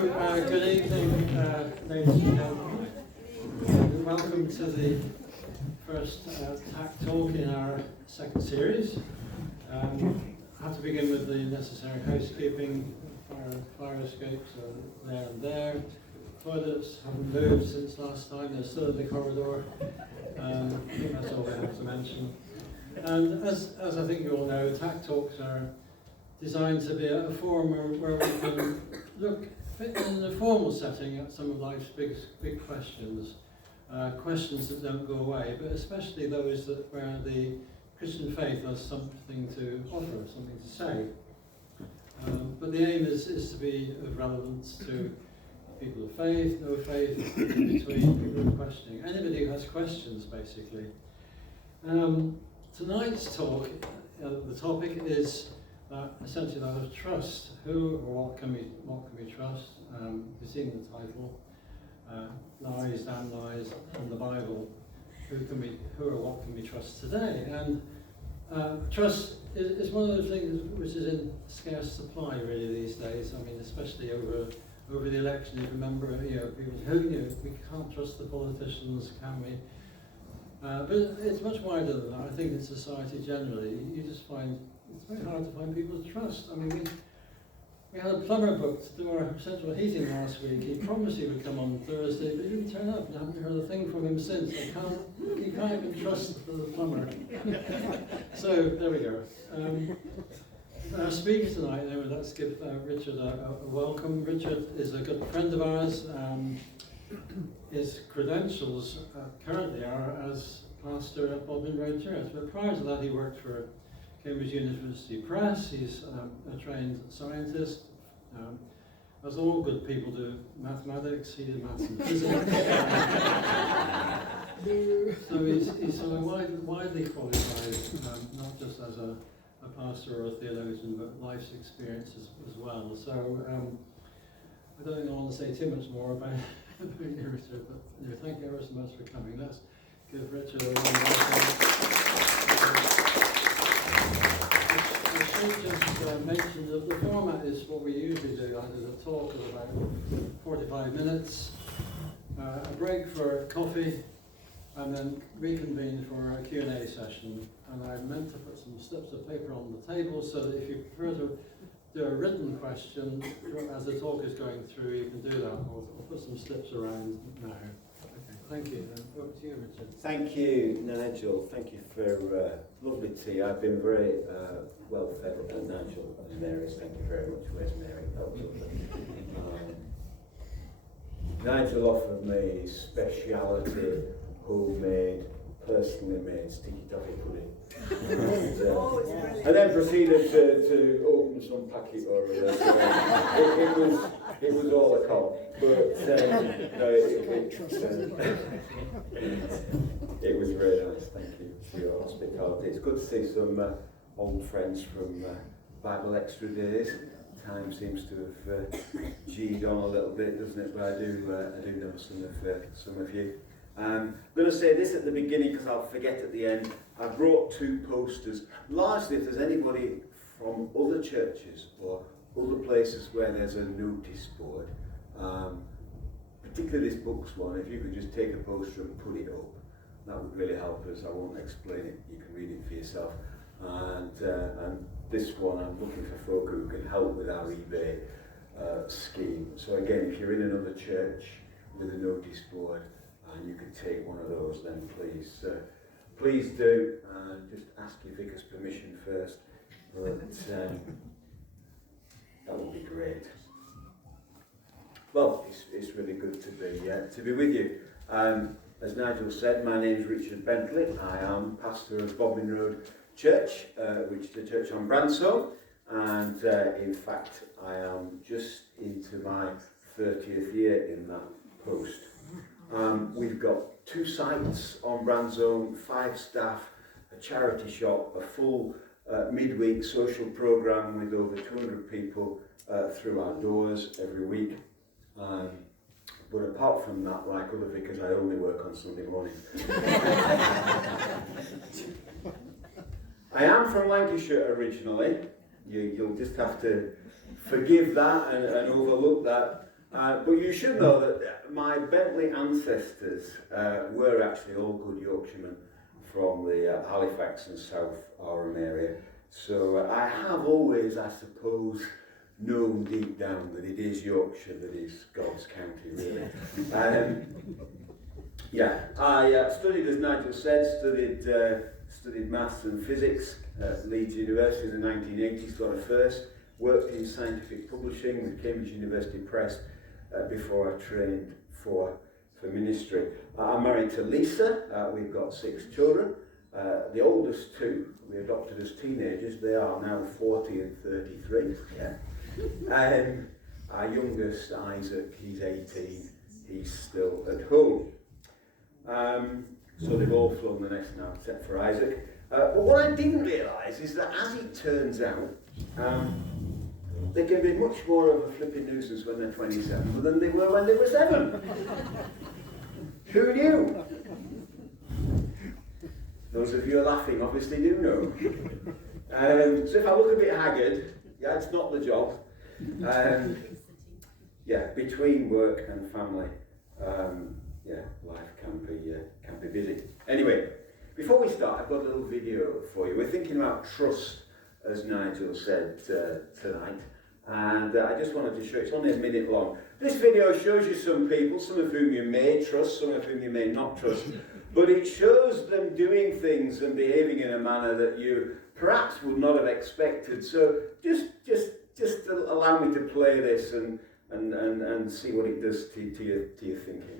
Good evening, ladies and gentlemen. Welcome to the first TAC Talk in our second series. I have to begin with the necessary housekeeping. Fire escapes are there and there. Toilets haven't moved since last time, they're still in the corridor. I think that's all I have to mention. And as I think you all know, TAC Talks are designed to be a forum where we can look in a formal setting at some of life's big questions, questions that don't go away, but especially those where the Christian faith has something to offer, something to say. But the aim is to be of relevance to people of faith, no faith, in between, people of questioning, anybody who has questions, basically. Tonight's talk, the topic is essentially that of trust. Who or what can we trust? You've seen the title, Lies, Damn Lies, from the Bible. Who or what can we trust today? And trust is one of those things which is in scarce supply really these days. I mean, especially over the election. You remember, people say, we can't trust the politicians, can we? But it's much wider than that. I think in society generally, you just find it's very hard to find people to trust. I mean, we had a plumber booked to do our central heating last week. He promised he would come on Thursday, but he didn't turn up, and I haven't heard a thing from him since. You can't even trust the plumber. So there we go. Our speaker tonight, let's give Richard a welcome. Richard is a good friend of ours. His credentials currently are as pastor at Beverley Baptist Church, but prior to that he worked for Cambridge University Press. He's a trained scientist. As all good people do mathematics, he did maths and physics. So he's sort of widely qualified, not just as a pastor or a theologian, but life's experiences as well. So I don't think I want to say too much more about Richard, but thank you ever so much for coming. Let's give Richard a warm welcome. I should just mention that the format is what we usually do. I did a talk of about 45 minutes, a break for coffee, and then reconvene for a Q&A session. And I meant to put some slips of paper on the table so that if you prefer to do a written question as the talk is going through, you can do that. I'll put some slips around now. Okay, thank you. Over to you, Richard. Thank you, Nigel. Thank you for lovely tea. I've been very well fed, Nigel and Mary. Thank you very much. Where's Mary? Oh, Nigel offered me speciality homemade, personally made sticky toffee pudding. And then proceeded to open some packet over there. So it was all a con. But it was very nice. Thank you for your hospitality. It's good to see some old friends from Bible Extra days. Time seems to have G'd on a little bit, doesn't it? But I do know some of you. I'm going to say this at the beginning because I'll forget at the end. I brought two posters. Largely, if there's anybody from other churches or other places where there's a notice board, particularly this books one, if you could just take a poster and put it up, that would really help us. I won't explain it, you can read it for yourself. And this one, I'm looking for folk who can help with our eBay scheme. So again, if you're in another church with a notice board, and you could take one of those, then please do. Just ask your vicar's permission first, but that would be great. Well, it's really good to be with you. As Nigel said, my name is Richard Bentley. I am pastor of Bobbin Road Church, which is the church on Branshaw, and in fact, I am just into my 30th year in that post. We've got 2 sites on Branshaw, 5 staff, a charity shop, a full midweek social programme with over 200 people through our doors every week. But apart from that, like other vicars, I only work on Sunday morning. I am from Lancashire originally. You'll just have to forgive that and overlook that But you should know that my Bentley ancestors were actually all good Yorkshiremen from the Halifax and South Aram area. So I have always, I suppose, known deep down that it is Yorkshire that is God's county, really. I studied, as Nigel said, studied maths and physics at Leeds University in the 1980s, got a first, worked in scientific publishing with Cambridge University Press before I trained for ministry. I'm married to Lisa, we've got 6 children. The oldest 2 we adopted as teenagers, they are now 40 and 33. Yeah. Our youngest, Isaac, he's 18, he's still at home. So they've all flown the nest now, except for Isaac. But what I didn't realise is that, as it turns out, they can be much more of a flipping nuisance when they're 27 than they were when they were 7. Who knew? Those of you who are laughing obviously do know. So if I look a bit haggard, yeah, it's not the job. Between work and family, life can be busy. Anyway, before we start, I've got a little video for you. We're thinking about trust, as Nigel said tonight, and I just wanted to show you. It's only a minute long. This video shows you some people, some of whom you may trust, some of whom you may not trust, but it shows them doing things and behaving in a manner that you perhaps would not have expected. So just allow me to play this and see what it does to your thinking.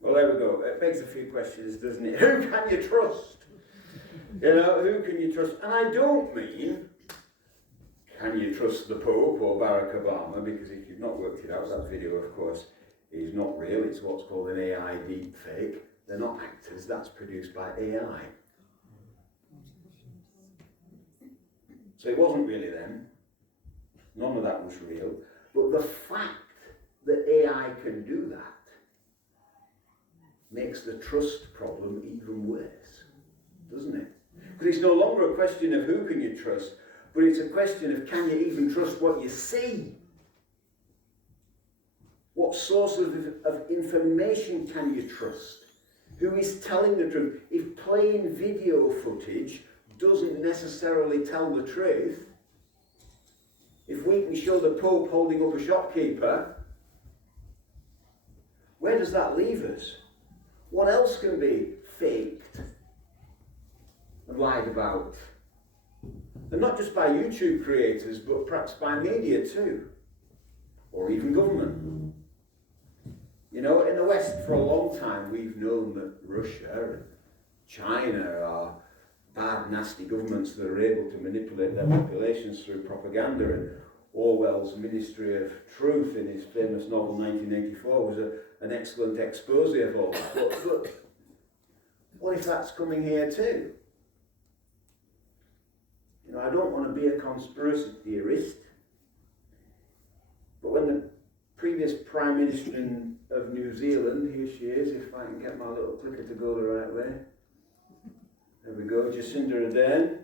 Well, there we go. It begs a few questions, doesn't it? Who can you trust? You know, who can you trust? And I don't mean, can you trust the Pope or Barack Obama? Because if you've not worked it out, that video, of course, is not real. It's what's called an AI deep fake. They're not actors. That's produced by AI. So it wasn't really them. None of that was real. But the fact that AI can do that makes the trust problem even worse, doesn't it? Because it's no longer a question of who can you trust, but it's a question of can you even trust what you see? What sources of information can you trust? Who is telling the truth? If playing video footage doesn't necessarily tell the truth, if we can show the Pope holding up a shopkeeper, where does that leave us? What else can be faked and lied about? And not just by YouTube creators, but perhaps by media too, or even government. You know, in the West for a long time we've known that Russia and China are bad, nasty governments that are able to manipulate their populations through propaganda, and Orwell's Ministry of Truth in his famous novel 1984 was an excellent expose of all that. But what if that's coming here too? You know, I don't want to be a conspiracy theorist, but when the previous Prime Minister of New Zealand, here she is, if I can get my little clicker to go the right way. There we go, Jacinda Ardern.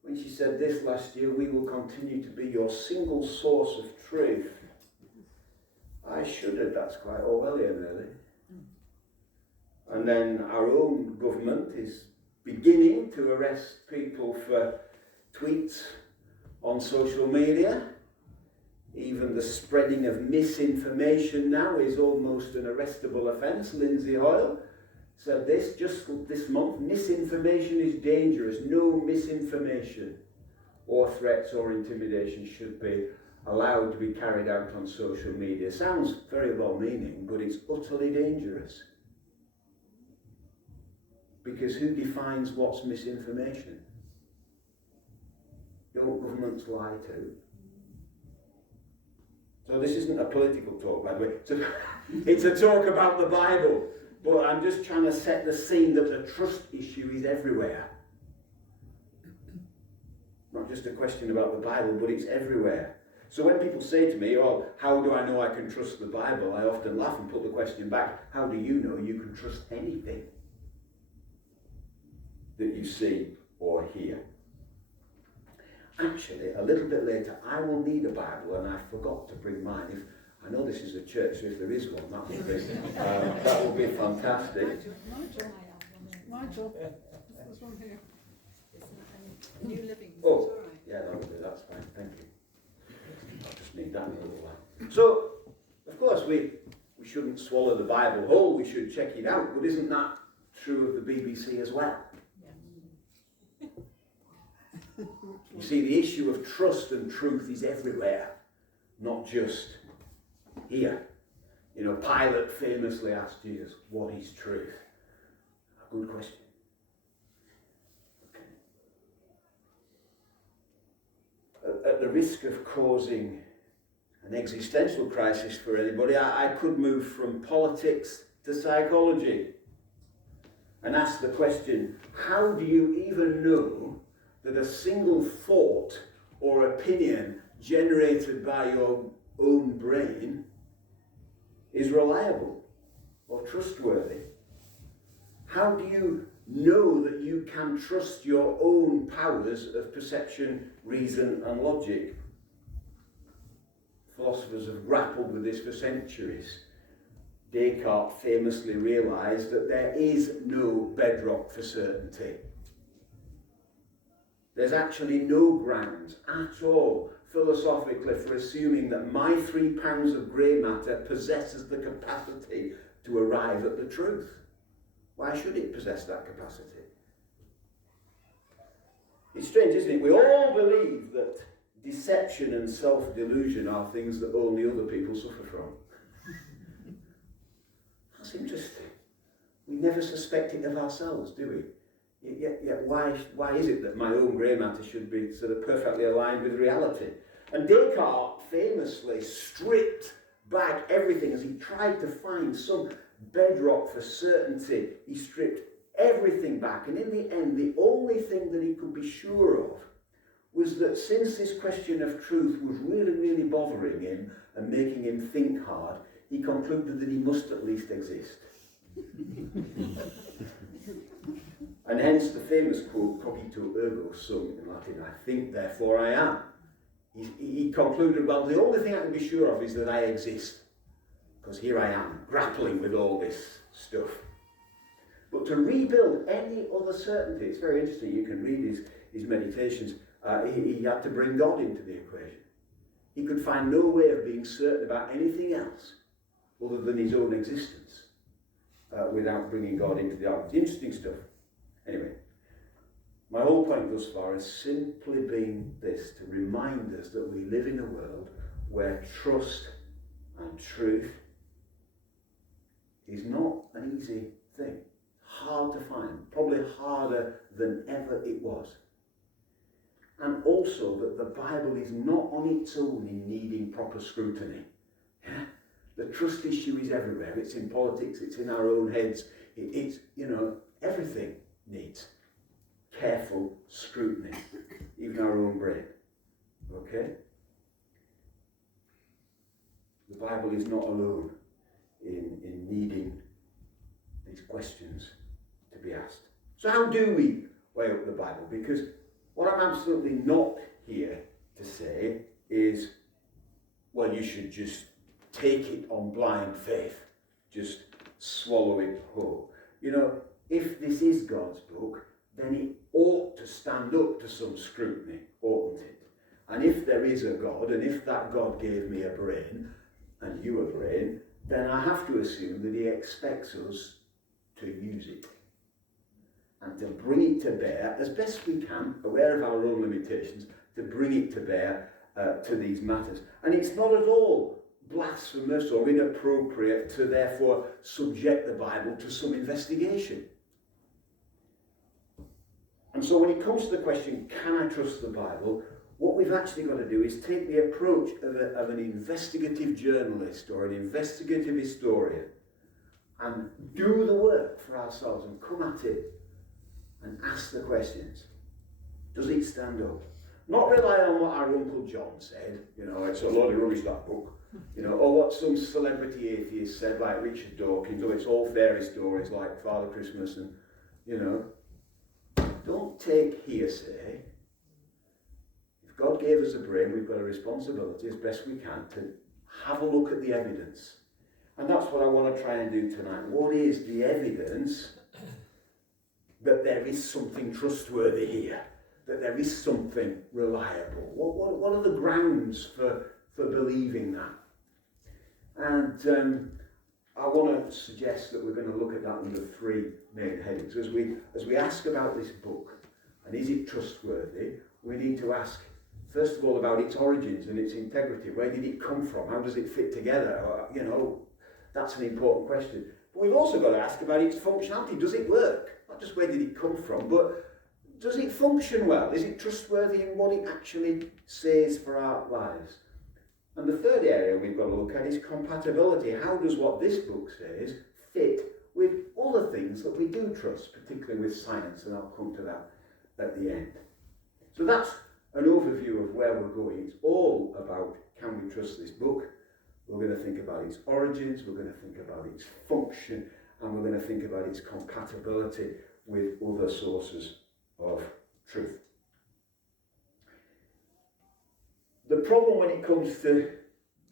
When she said this last year, we will continue to be your single source of truth. I shuddered, that's quite Orwellian really. And then our own government is beginning to arrest people for tweets on social media. Even the spreading of misinformation now is almost an arrestable offence. Lindsay Hoyle said this just this month: misinformation is dangerous. No misinformation or threats or intimidation should be allowed to be carried out on social media. Sounds very well-meaning, but it's utterly dangerous. Because who defines what's misinformation? Don't governments lie too? So this isn't a political talk, by the way. It's a talk about the Bible. But I'm just trying to set the scene that the trust issue is everywhere. Not just a question about the Bible, but it's everywhere. So when people say to me, oh, how do I know I can trust the Bible? I often laugh and put the question back, how do you know you can trust anything that you see or hear? Actually, a little bit later, I will need a Bible, and I forgot to bring mine. I know this is a church, so if there is one, that would be fantastic. Nigel, there's one here. New Living. Oh, yeah, that's fine, thank you. I just need that in a little while. So, of course, we shouldn't swallow the Bible whole, we should check it out, but isn't that true of the BBC as well? You see, the issue of trust and truth is everywhere, not just here. You know, Pilate famously asked Jesus, what is truth? A good question. Okay. At the risk of causing an existential crisis for anybody, I could move from politics to psychology and ask the question, how do you even know that a single thought or opinion generated by your own brain is reliable or trustworthy? How do you know that you can trust your own powers of perception, reason and logic? Philosophers have grappled with this for centuries. Descartes famously realised that there is no bedrock for certainty. There's actually no grounds at all, philosophically, for assuming that my 3 pounds of grey matter possesses the capacity to arrive at the truth. Why should it possess that capacity? It's strange, isn't it? We all believe that deception and self-delusion are things that only other people suffer from. That's interesting. We never suspect it of ourselves, do we? Yet why is it that my own grey matter should be sort of perfectly aligned with reality? And Descartes famously stripped back everything as he tried to find some bedrock for certainty. He stripped everything back, and in the end, the only thing that he could be sure of was that since this question of truth was really, really bothering him and making him think hard, he concluded that he must at least exist. And hence the famous quote, cogito ergo sum in Latin, I think, therefore I am. He concluded, well, the only thing I can be sure of is that I exist. Because here I am, grappling with all this stuff. But to rebuild any other certainty, it's very interesting, you can read his meditations, he had to bring God into the equation. He could find no way of being certain about anything else other than his own existence without bringing God into the argument. Interesting stuff. Anyway, my whole point thus far has simply been this, to remind us that we live in a world where trust and truth is not an easy thing. Hard to find, probably harder than ever it was. And also that the Bible is not on its own in needing proper scrutiny. Yeah? The trust issue is everywhere. It's in politics, it's in our own heads. It's, everything needs careful scrutiny, even our own brain. Okay? The Bible is not alone in needing these questions to be asked. So how do we weigh up the Bible? Because what I'm absolutely not here to say is, well, you should just take it on blind faith. Just swallow it whole. If this is God's book, then it ought to stand up to some scrutiny, oughtn't it? And if there is a God, and if that God gave me a brain, and you a brain, then I have to assume that he expects us to use it and to bring it to bear as best we can, aware of our own limitations, to bring it to bear to these matters. And it's not at all blasphemous or inappropriate to therefore subject the Bible to some investigation. And so when it comes to the question, can I trust the Bible? What we've actually got to do is take the approach of an investigative journalist or an investigative historian and do the work for ourselves and come at it and ask the questions. Does it stand up? Not rely on what our Uncle John said, it's a load of rubbish, that book, or what some celebrity atheist said, like Richard Dawkins, or it's all fairy stories like Father Christmas, and, don't take hearsay. If God gave us a brain, we've got a responsibility as best we can to have a look at the evidence. And that's what I want to try and do tonight. What is the evidence that there is something trustworthy here? That there is something reliable? What are the grounds for believing that? And I want to suggest that we're going to look at that under three main headings. As we ask about this book, and is it trustworthy, we need to ask, first of all, about its origins and its integrity. Where did it come from? How does it fit together? That's an important question. But we've also got to ask about its functionality. Does it work? Not just where did it come from, but does it function well? Is it trustworthy in what it actually says for our lives? And the third area we've got to look at is compatibility. How does what this book says fit with other things that we do trust, particularly with science, and I'll come to that at the end. So that's an overview of where we're going. It's all about, can we trust this book? We're going to think about its origins, we're going to think about its function, and we're going to think about its compatibility with other sources of truth. The problem when it comes to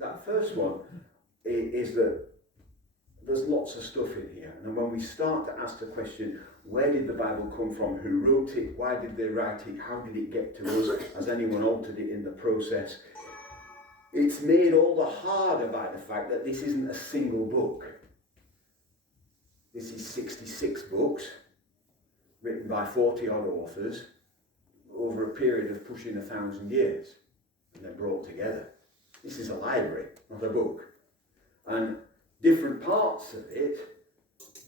that first one is that there's lots of stuff in here. And when we start to ask the question, where did the Bible come from? Who wrote it? Why did they write it? How did it get to us? Has anyone altered it in the process? It's made all the harder by the fact that this isn't a single book. This is 66 books written by 40 odd authors over a period of pushing 1,000 years. And they're brought together. This is a library, not a book. And different parts of it,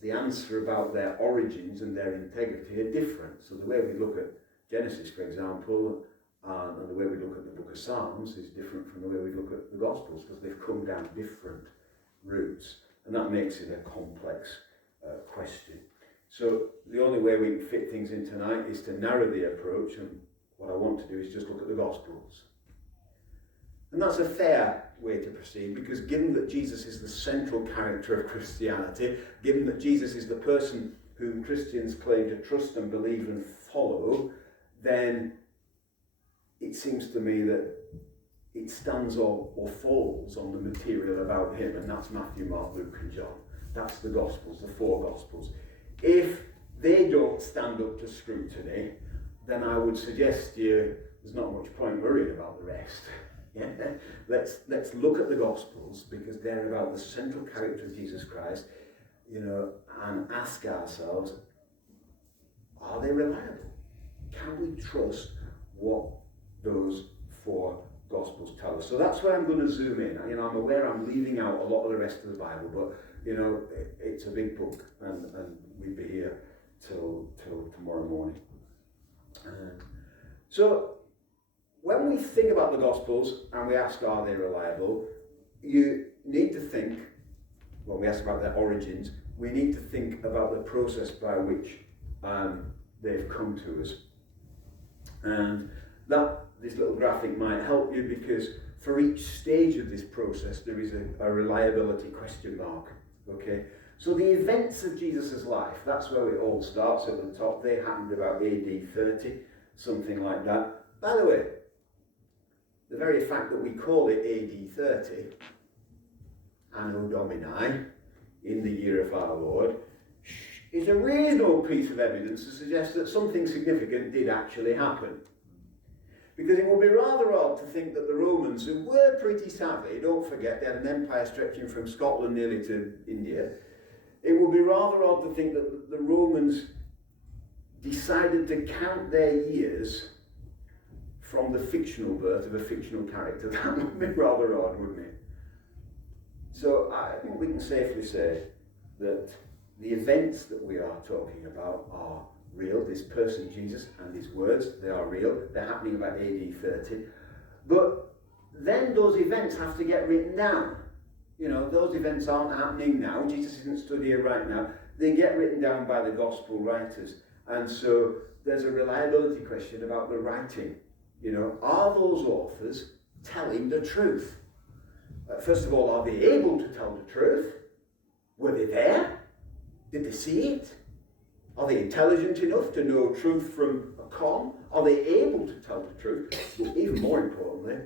the answer about their origins and their integrity are different. So the way we look at Genesis, for example, and the way we look at the book of Psalms is different from the way we look at the Gospels, because they've come down different routes. And that makes it a complex question. So the only way we can fit things in tonight is to narrow the approach, and what I want to do is just look at the Gospels. And that's a fair way to proceed, because given that Jesus is the central character of Christianity, given that Jesus is the person whom Christians claim to trust and believe and follow, then it seems to me that it stands or falls on the material about him, and that's Matthew, Mark, Luke and John. That's the Gospels, the four Gospels. If they don't stand up to scrutiny, then I would suggest to you there's not much point worrying about the rest. Yeah? Let's look at the Gospels, because they're about the central character of Jesus Christ, and ask ourselves, are they reliable? Can we trust what those four Gospels tell us? So that's where I'm going to zoom in. I'm aware I'm leaving out a lot of the rest of the Bible, but it's a big book, and we'd be here till tomorrow morning. So when we think about the Gospels and we ask, are they reliable, you need to think, when we ask about their origins, we need to think about the process by which they've come to us. And this little graphic might help you, because for each stage of this process there is a reliability question mark. Okay, so the events of Jesus' life, that's where it all starts at the top. They happened about AD 30, something like that. By the way, the very fact that we call it AD 30, Anno Domini, in the year of our Lord, is a reasonable piece of evidence to suggest that something significant did actually happen. Because it would be rather odd to think that the Romans, who were pretty savvy, don't forget they had an empire stretching from Scotland nearly to India, it would be rather odd to think that the Romans decided to count their years from the fictional birth of a fictional character. That would be rather odd, wouldn't it? So I think we can safely say that the events that we are talking about are real. This person, Jesus, and his words, they are real. They're happening about AD 30. But then those events have to get written down. You know, those events aren't happening now. Jesus isn't stood here right now. They get written down by the gospel writers. And so there's a reliability question about the writing. You know, are those authors telling the truth? First of all, are they able to tell the truth? Were they there? Did they see it? Are they intelligent enough to know truth from a con? Are they able to tell the truth? But even more importantly,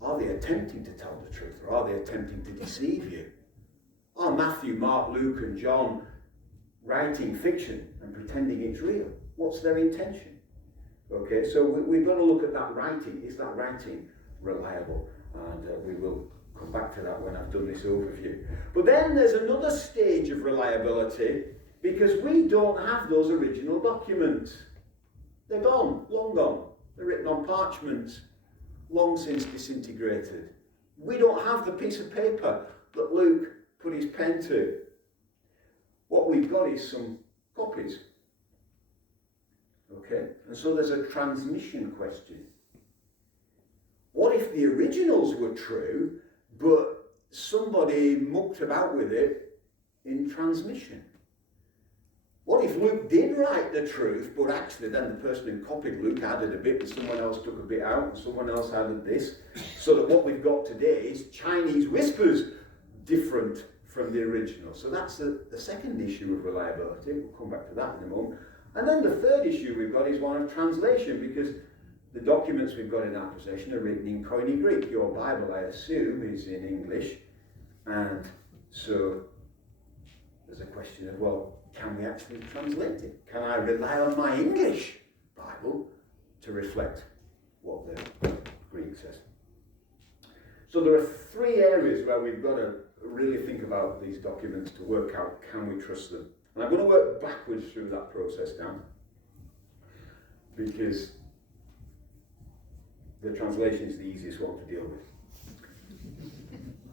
are they attempting to tell the truth, or are they attempting to deceive you? Are Matthew, Mark, Luke and John writing fiction and pretending it's real? What's their intention? Okay, so we've got to look at that writing. Is that writing reliable? And we will come back to that when I've done this overview. But then there's another stage of reliability, because we don't have those original documents. They're gone, long gone. They're written on parchments, long since disintegrated. We don't have the piece of paper that Luke put his pen to. What we've got is some copies. Okay, and so there's a transmission question. What if the originals were true, but somebody mucked about with it in transmission? What if Luke did write the truth, but actually then the person who copied Luke added a bit and someone else took a bit out and someone else added this, so that what we've got today is Chinese whispers different from the original. So that's the second issue of reliability. We'll come back to that in a moment. And then the third issue we've got is one of translation, because the documents we've got in our possession are written in Koine Greek. Your Bible, I assume, is in English. And so there's a question of, well, can we actually translate it? Can I rely on my English Bible to reflect what the Greek says? So there are three areas where we've got to really think about these documents to work out, can we trust them? And I'm going to work backwards through that process now, because the translation is the easiest one to deal with.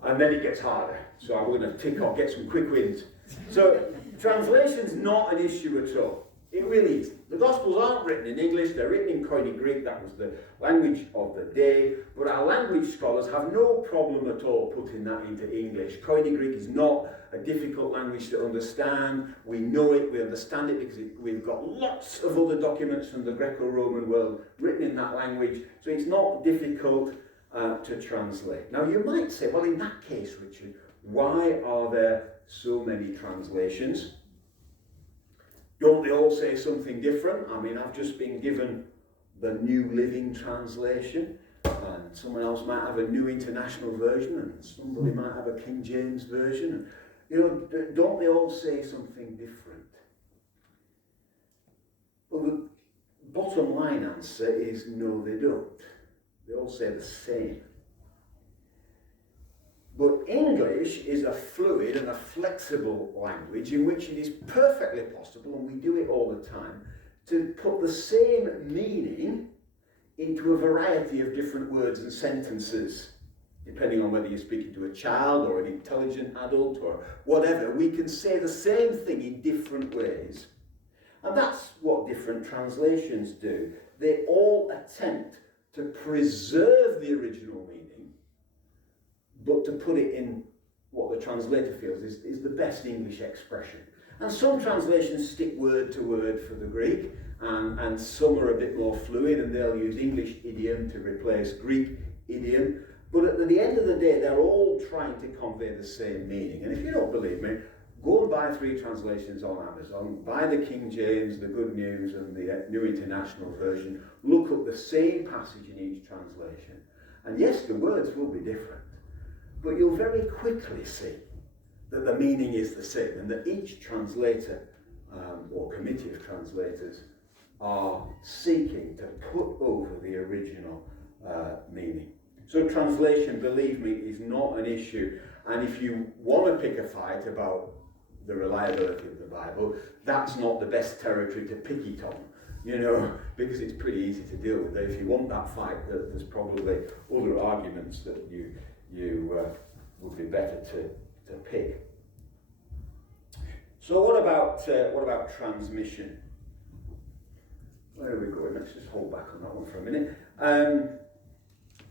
And then it gets harder. So I'm going to tick off, get some quick wins. So translation's not an issue at all. It really is. The Gospels aren't written in English, they're written in Koine Greek, that was the language of the day, but our language scholars have no problem at all putting that into English. Koine Greek is not a difficult language to understand. We know it, we understand it, because we've got lots of other documents from the Greco-Roman world written in that language, so it's not difficult to translate. Now you might say, well, in that case, Richard, why are there so many translations? Don't they all say something different? I mean, I've just been given the New Living Translation, and someone else might have a New International Version, and somebody might have a King James Version. You know, don't they all say something different? Well, the bottom line answer is no, they don't. They all say the same. But English is a fluid and a flexible language in which it is perfectly possible, and we do it all the time, to put the same meaning into a variety of different words and sentences. Depending on whether you're speaking to a child or an intelligent adult or whatever, we can say the same thing in different ways. And that's what different translations do. They all attempt to preserve the original meaning, but to put it in what the translator feels is the best English expression. And some translations stick word to word for the Greek, and some are a bit more fluid, and they'll use English idiom to replace Greek idiom. But at the end of the day, they're all trying to convey the same meaning. And if you don't believe me, go and buy 3 translations on Amazon. Buy the King James, the Good News, and the New International Version. Look up the same passage in each translation. And yes, the words will be different, but you'll very quickly see that the meaning is the same, and that each translator or committee of translators are seeking to put over the original meaning. So translation, believe me, is not an issue. And if you want to pick a fight about the reliability of the Bible, that's not the best territory to pick it on, you know, because it's pretty easy to deal with. If you want that fight, there's probably other arguments that you would be better to pick. So what about transmission? Where are we going? Let's just hold back on that one for a minute.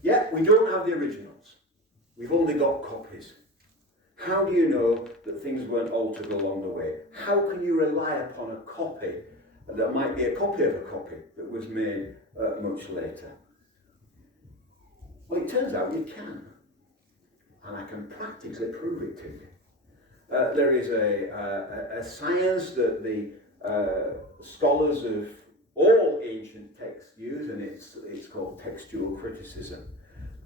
Yeah, we don't have the originals. We've only got copies. How do you know that things weren't altered along the way? How can you rely upon a copy that might be a copy of a copy that was made much later? Well, it turns out you can. And I can practically prove it to you. There is a science that the scholars of all ancient texts use, and it's called textual criticism.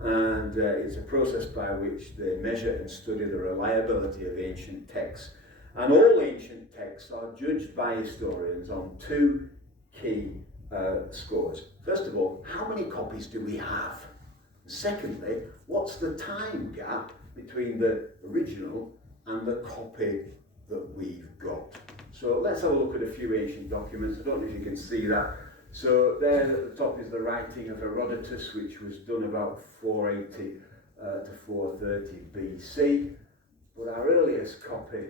And it's a process by which they measure and study the reliability of ancient texts. And all ancient texts are judged by historians on two key scores. First of all, how many copies do we have? Secondly, what's the time gap between the original and the copy that we've got? So let's have a look at a few ancient documents. I don't know if you can see that. So there at the top is the writing of Herodotus, which was done about 480 to 430 BC. But our earliest copy,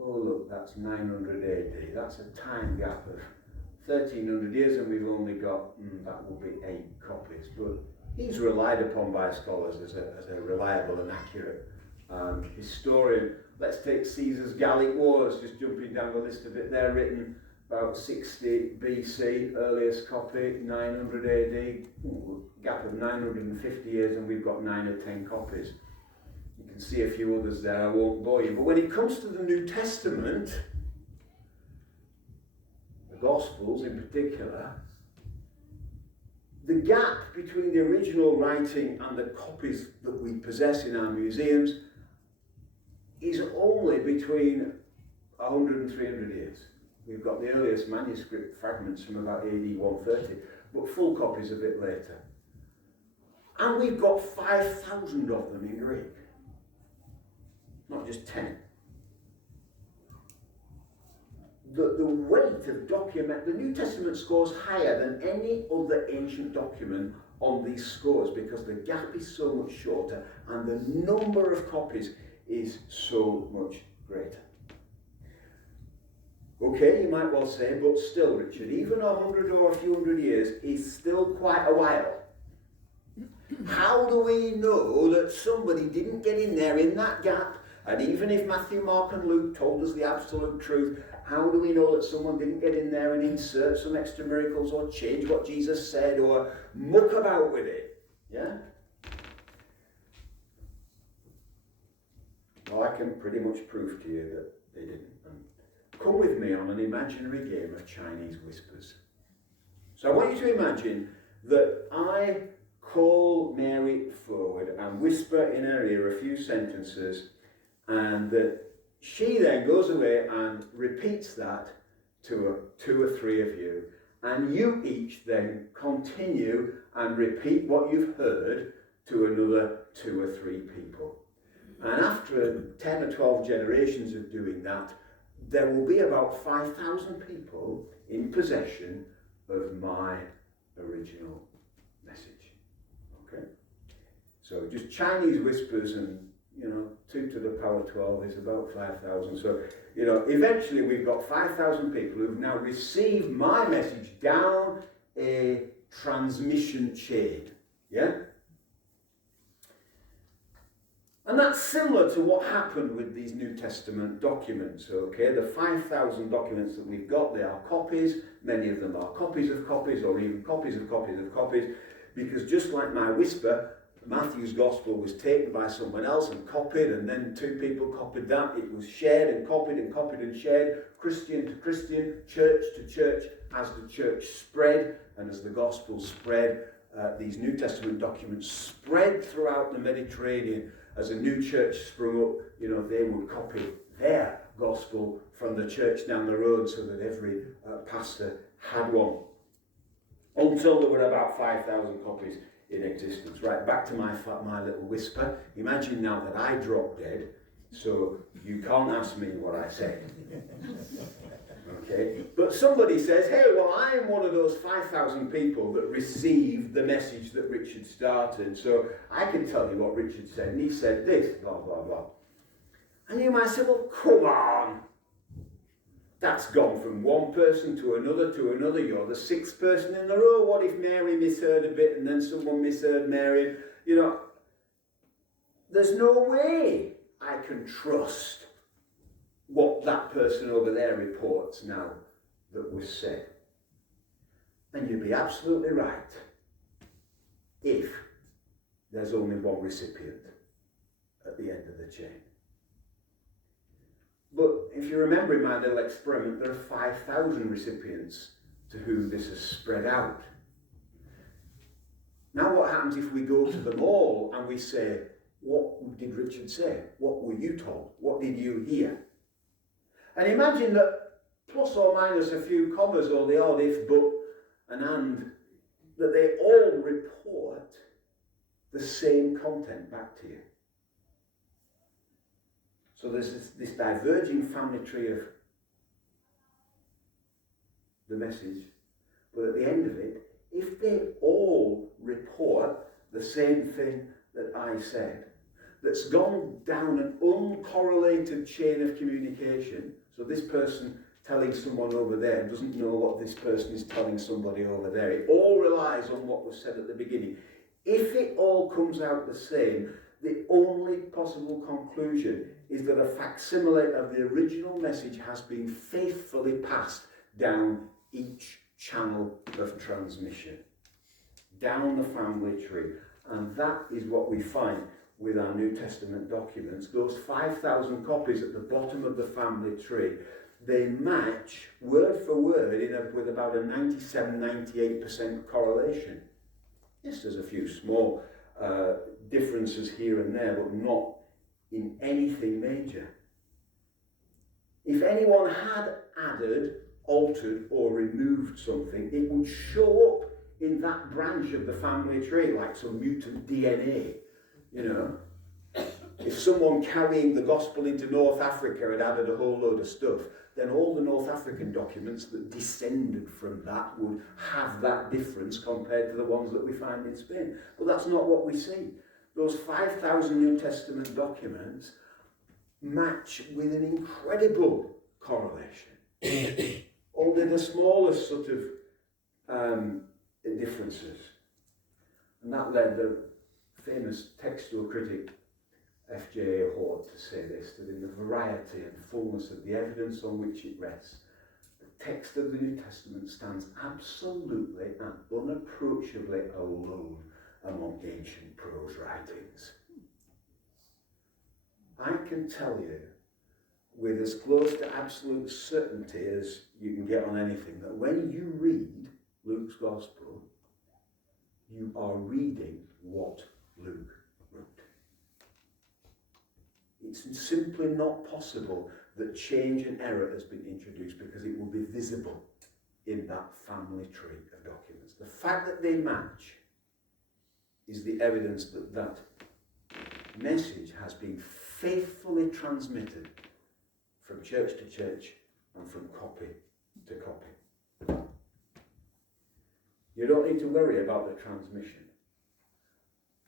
oh look, that's 900 AD. That's a time gap of 1300 years, and we've only got, that will be 8 copies. But he's relied upon by scholars as a reliable and accurate historian. Let's take Caesar's Gallic Wars, just jumping down the list a bit there, written about 60 BC, earliest copy, 900 AD, gap of 950 years, and we've got 9 or 10 copies. You can see a few others there, I won't bore you. But when it comes to the New Testament, the Gospels in particular, the gap between the original writing and the copies that we possess in our museums is only between 100 and 300 years. We've got the earliest manuscript fragments from about AD 130, but full copies a bit later. And we've got 5,000 of them in Greek, not just 10. The weight of document, the New Testament scores higher than any other ancient document on these scores because the gap is so much shorter and the number of copies is so much greater. Okay, you might well say, but still, Richard, even 100 or a few hundred years is still quite a while. How do we know that somebody didn't get in there in that gap? And even if Matthew, Mark and Luke told us the absolute truth, how do we know that someone didn't get in there and insert some extra miracles or change what Jesus said or muck about with it? Yeah? Well, I can pretty much prove to you that they didn't. Come with me on an imaginary game of Chinese whispers. So I want you to imagine that I call Mary forward and whisper in her ear a few sentences, and that she then goes away and repeats that to 2 or 3 of you, and you each then continue and repeat what you've heard to another 2 or 3 people. And after 10 or 12 generations of doing that, there will be about 5,000 people in possession of my original message. Okay? So just Chinese whispers, and 2 to the power 12 is about 5,000. So, eventually we've got 5,000 people who've now received my message down a transmission chain. Yeah? And that's similar to what happened with these New Testament documents, okay? The 5,000 documents that we've got, they are copies. Many of them are copies of copies, or even copies of copies of copies, because just like my whisper, Matthew's Gospel was taken by someone else and copied, and then 2 people copied that. It was shared and copied and copied and shared, Christian to Christian, church to church, as the church spread, and as the Gospel spread, these New Testament documents spread throughout the Mediterranean as a new church sprung up, they would copy their gospel from the church down the road so that every pastor had one. Until there were about 5,000 copies in existence. Right, back to my little whisper. Imagine now that I drop dead, so you can't ask me what I said. Okay, but somebody says, hey, well, I'm one of those 5,000 people that received the message that Richard started, so I can tell you what Richard said, and he said this, blah, blah, blah. And you might say, well, come on. That's gone from one person to another to another. You're the sixth person in a row. What if Mary misheard a bit and then someone misheard Mary? There's no way I can trust what that person over there reports now that was said. And you'd be absolutely right if there's only one recipient at the end of the chain. But if you remember in my little experiment, there are 5,000 recipients to whom this has spread out. Now what happens if we go to them all and we say, what did Richard say? What were you told? What did you hear? And imagine that plus or minus a few commas or the odd if, but, and, that they all report the same content back to you. So there's this diverging family tree of the message, but at the end of it, if they all report the same thing that I said, that's gone down an uncorrelated chain of communication, so this person telling someone over there doesn't know what this person is telling somebody over there. It all relies on what was said at the beginning. If it all comes out the same, the only possible conclusion is that a facsimile of the original message has been faithfully passed down each channel of transmission, down the family tree. And that is what we find with our New Testament documents. Those 5,000 copies at the bottom of the family tree, they match word for word with about a 97-98% correlation. Yes, there's a few small differences here and there, but not in anything major. If anyone had added, altered, or removed something, it would show up in that branch of the family tree like some mutant DNA, If someone carrying the gospel into North Africa had added a whole load of stuff, then all the North African documents that descended from that would have that difference compared to the ones that we find in Spain. But that's not what we see. Those 5,000 New Testament documents match with an incredible correlation. Only the smallest sort of differences. And that led the famous textual critic F.J. Hort to say this, that in the variety and fullness of the evidence on which it rests, the text of the New Testament stands absolutely and unapproachably alone among ancient prose writings. I can tell you with as close to absolute certainty as you can get on anything that when you read Luke's Gospel, you are reading what Luke wrote. It's simply not possible that change and error has been introduced because it will be visible in that family tree of documents. The fact that they match is the evidence that that message has been faithfully transmitted from church to church and from copy to copy. You don't need to worry about the transmission.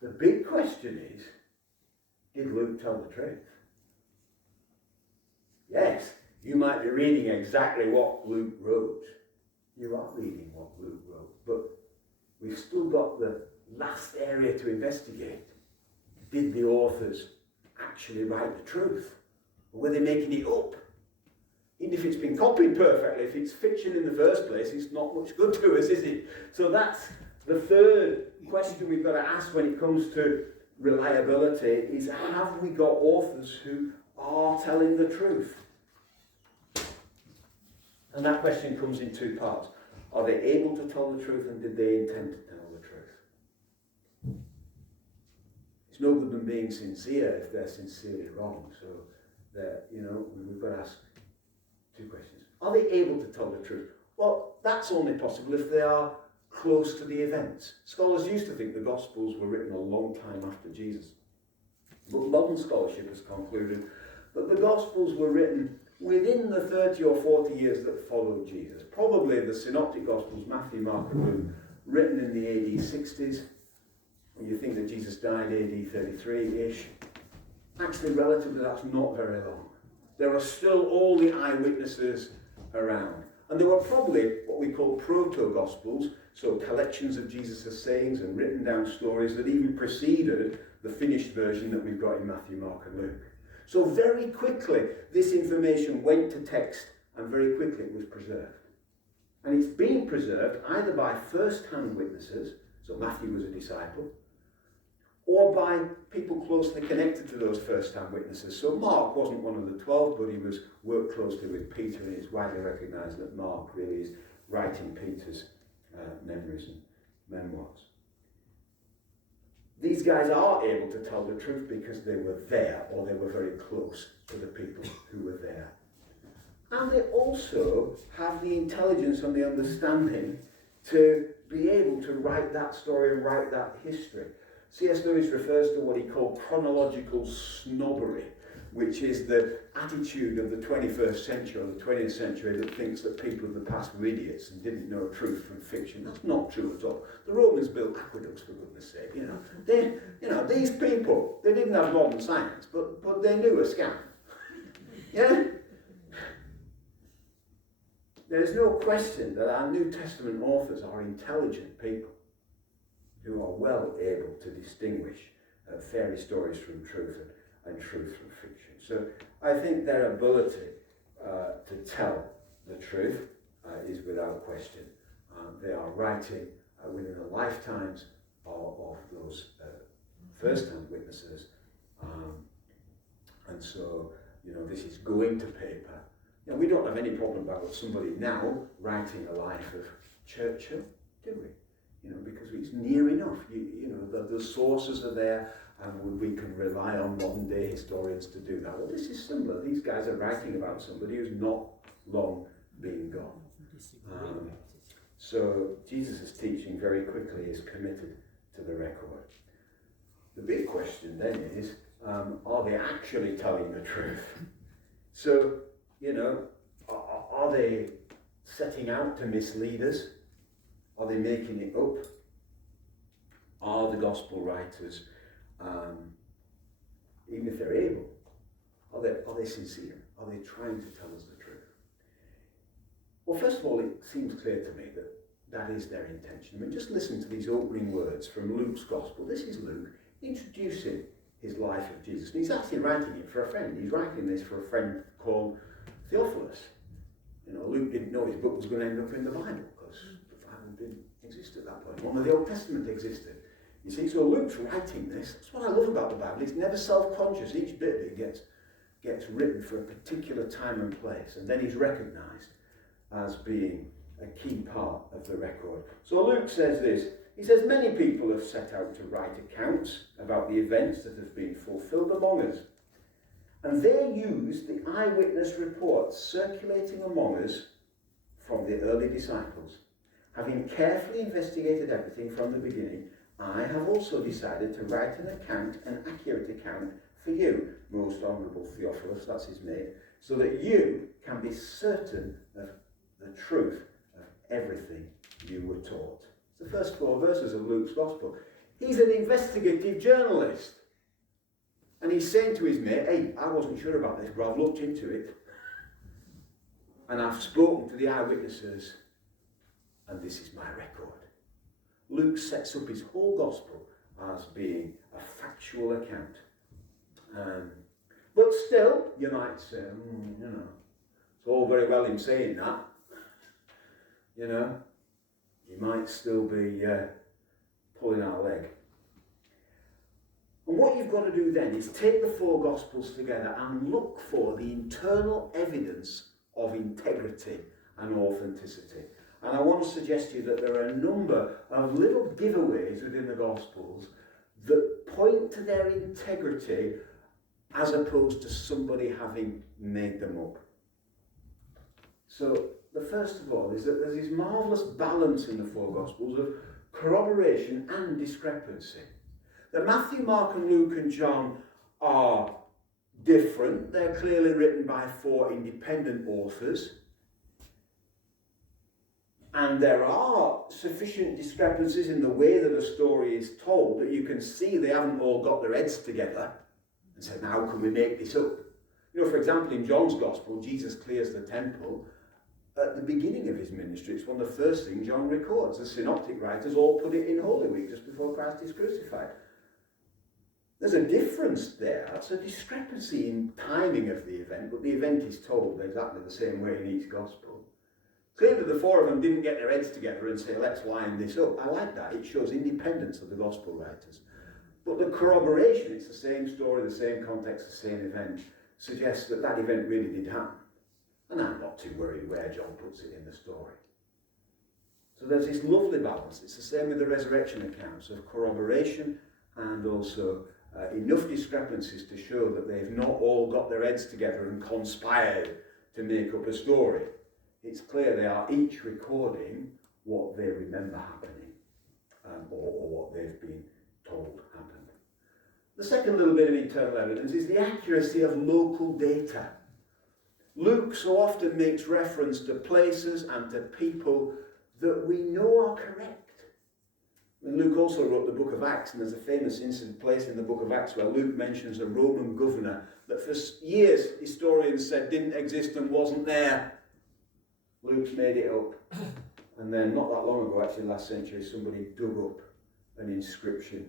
The big question is, did Luke tell the truth? Yes, you might be reading exactly what Luke wrote. You are reading what Luke wrote, but we've still got the last area to investigate. Did the authors actually write the truth? Or were they making it up? Even if it's been copied perfectly, if it's fiction in the first place, it's not much good to us, is it? So that's the third question we've got to ask when it comes to reliability, is have we got authors who are telling the truth? And that question comes in two parts. Are they able to tell the truth, and did they intend to tell the truth? It's no good them being sincere if they're sincerely wrong. So, we've got to ask two questions. Are they able to tell the truth? Well, that's only possible if they are close to the events. Scholars used to think the Gospels were written a long time after Jesus. But modern scholarship has concluded that the Gospels were written within the 30 or 40 years that followed Jesus. Probably the Synoptic Gospels, Matthew, Mark and Luke, written in the AD 60s. When you think that Jesus died AD 33-ish, actually relatively that's not very long. There are still all the eyewitnesses around. And there were probably what we call proto-gospels, so collections of Jesus' sayings and written down stories that even preceded the finished version that we've got in Matthew, Mark and Luke. So very quickly this information went to text and very quickly it was preserved. And it's being preserved either by first-hand witnesses, so Matthew was a disciple, or by people closely connected to those first-hand witnesses. So Mark wasn't one of the 12, but he worked closely with Peter, and it's widely recognised that Mark really is writing Peter's memories and memoirs. These guys are able to tell the truth because they were there, or they were very close to the people who were there. And they also have the intelligence and the understanding to be able to write that story and write that history. C.S. Lewis refers to what he called chronological snobbery, which is the attitude of the 21st century or the 20th century that thinks that people of the past were idiots and didn't know truth from fiction. That's not true at all. The Romans built aqueducts, for goodness sake. These people, they didn't have modern science, but they knew a scam. Yeah? There's no question that our New Testament authors are intelligent people who are well able to distinguish fairy stories from truth and truth from fiction. So I think their ability to tell the truth is without question. They are writing within the lifetimes of those first-hand witnesses. And so, this is going to paper. We don't have any problem about somebody now writing a life of Churchill, do we? Because it's near enough. The sources are there, and we can rely on modern day historians to do that. Well, this is similar. These guys are writing about somebody who's not long been gone. So Jesus' teaching very quickly is committed to the record. The big question then is, are they actually telling the truth? So, are they setting out to mislead us? Are they making it up? Are the gospel writers, even if they're able, are they sincere? Are they trying to tell us the truth? Well, first of all, it seems clear to me that that is their intention. Just listen to these opening words from Luke's gospel. This is Luke introducing his life of Jesus. And he's actually writing it for a friend. He's writing this for a friend called Theophilus. Luke didn't know his book was going to end up in the Bible because the Bible didn't exist at that point. Only the Old Testament existed. You see, so Luke's writing this. That's what I love about the Bible. It's never self-conscious. Each bit of it gets written for a particular time and place, and then he's recognised as being a key part of the record. So Luke says this. He says, many people have set out to write accounts about the events that have been fulfilled among us. And they use the eyewitness reports circulating among us from the early disciples. Having carefully investigated everything from the beginning, I have also decided to write an accurate account for you, most honourable Theophilus, that's his mate, so that you can be certain of the truth of everything you were taught. It's the first 4 verses of Luke's Gospel. He's an investigative journalist. And he's saying to his mate, hey, I wasn't sure about this, but I've looked into it. And I've spoken to the eyewitnesses, and this is my record. Luke sets up his whole Gospel as being a factual account. But still, you might say, it's all very well him saying that. He might still be pulling our leg. And what you've got to do then is take the 4 Gospels together and look for the internal evidence of integrity and authenticity. And I want to suggest to you that there are a number of little giveaways within the Gospels that point to their integrity as opposed to somebody having made them up. So the first of all is that there's this marvellous balance in the four Gospels of corroboration and discrepancy. That Matthew, Mark and Luke and John are different. They're clearly written by four independent authors. And there are sufficient discrepancies in the way that a story is told that you can see they haven't all got their heads together and said, now how can we make this up? You know, for example, in John's Gospel, Jesus clears the temple at the beginning of his ministry. It's one of the first things John records. The synoptic writers all put it in Holy Week, just before Christ is crucified. There's a difference there. That's a discrepancy in timing of the event, but the event is told exactly the same way in each Gospel. Clearly the four of them didn't get their heads together and say, let's line this up. I like that. It shows independence of the Gospel writers. But the corroboration, it's the same story, the same context, the same event, suggests that that event really did happen. And I'm not too worried where John puts it in the story. So there's this lovely balance. It's the same with the resurrection accounts of corroboration and also enough discrepancies to show that they've not all got their heads together and conspired to make up a story. It's clear they are each recording what they remember happening or what they've been told happened. The second little bit of internal evidence is the accuracy of local data. Luke so often makes reference to places and to people that we know are correct. And Luke also wrote the book of Acts, and there's a famous incident place in the book of Acts where Luke mentions a Roman governor that for years historians said didn't exist and wasn't there. Luke's made it up. And then not that long ago, actually last century, somebody dug up an inscription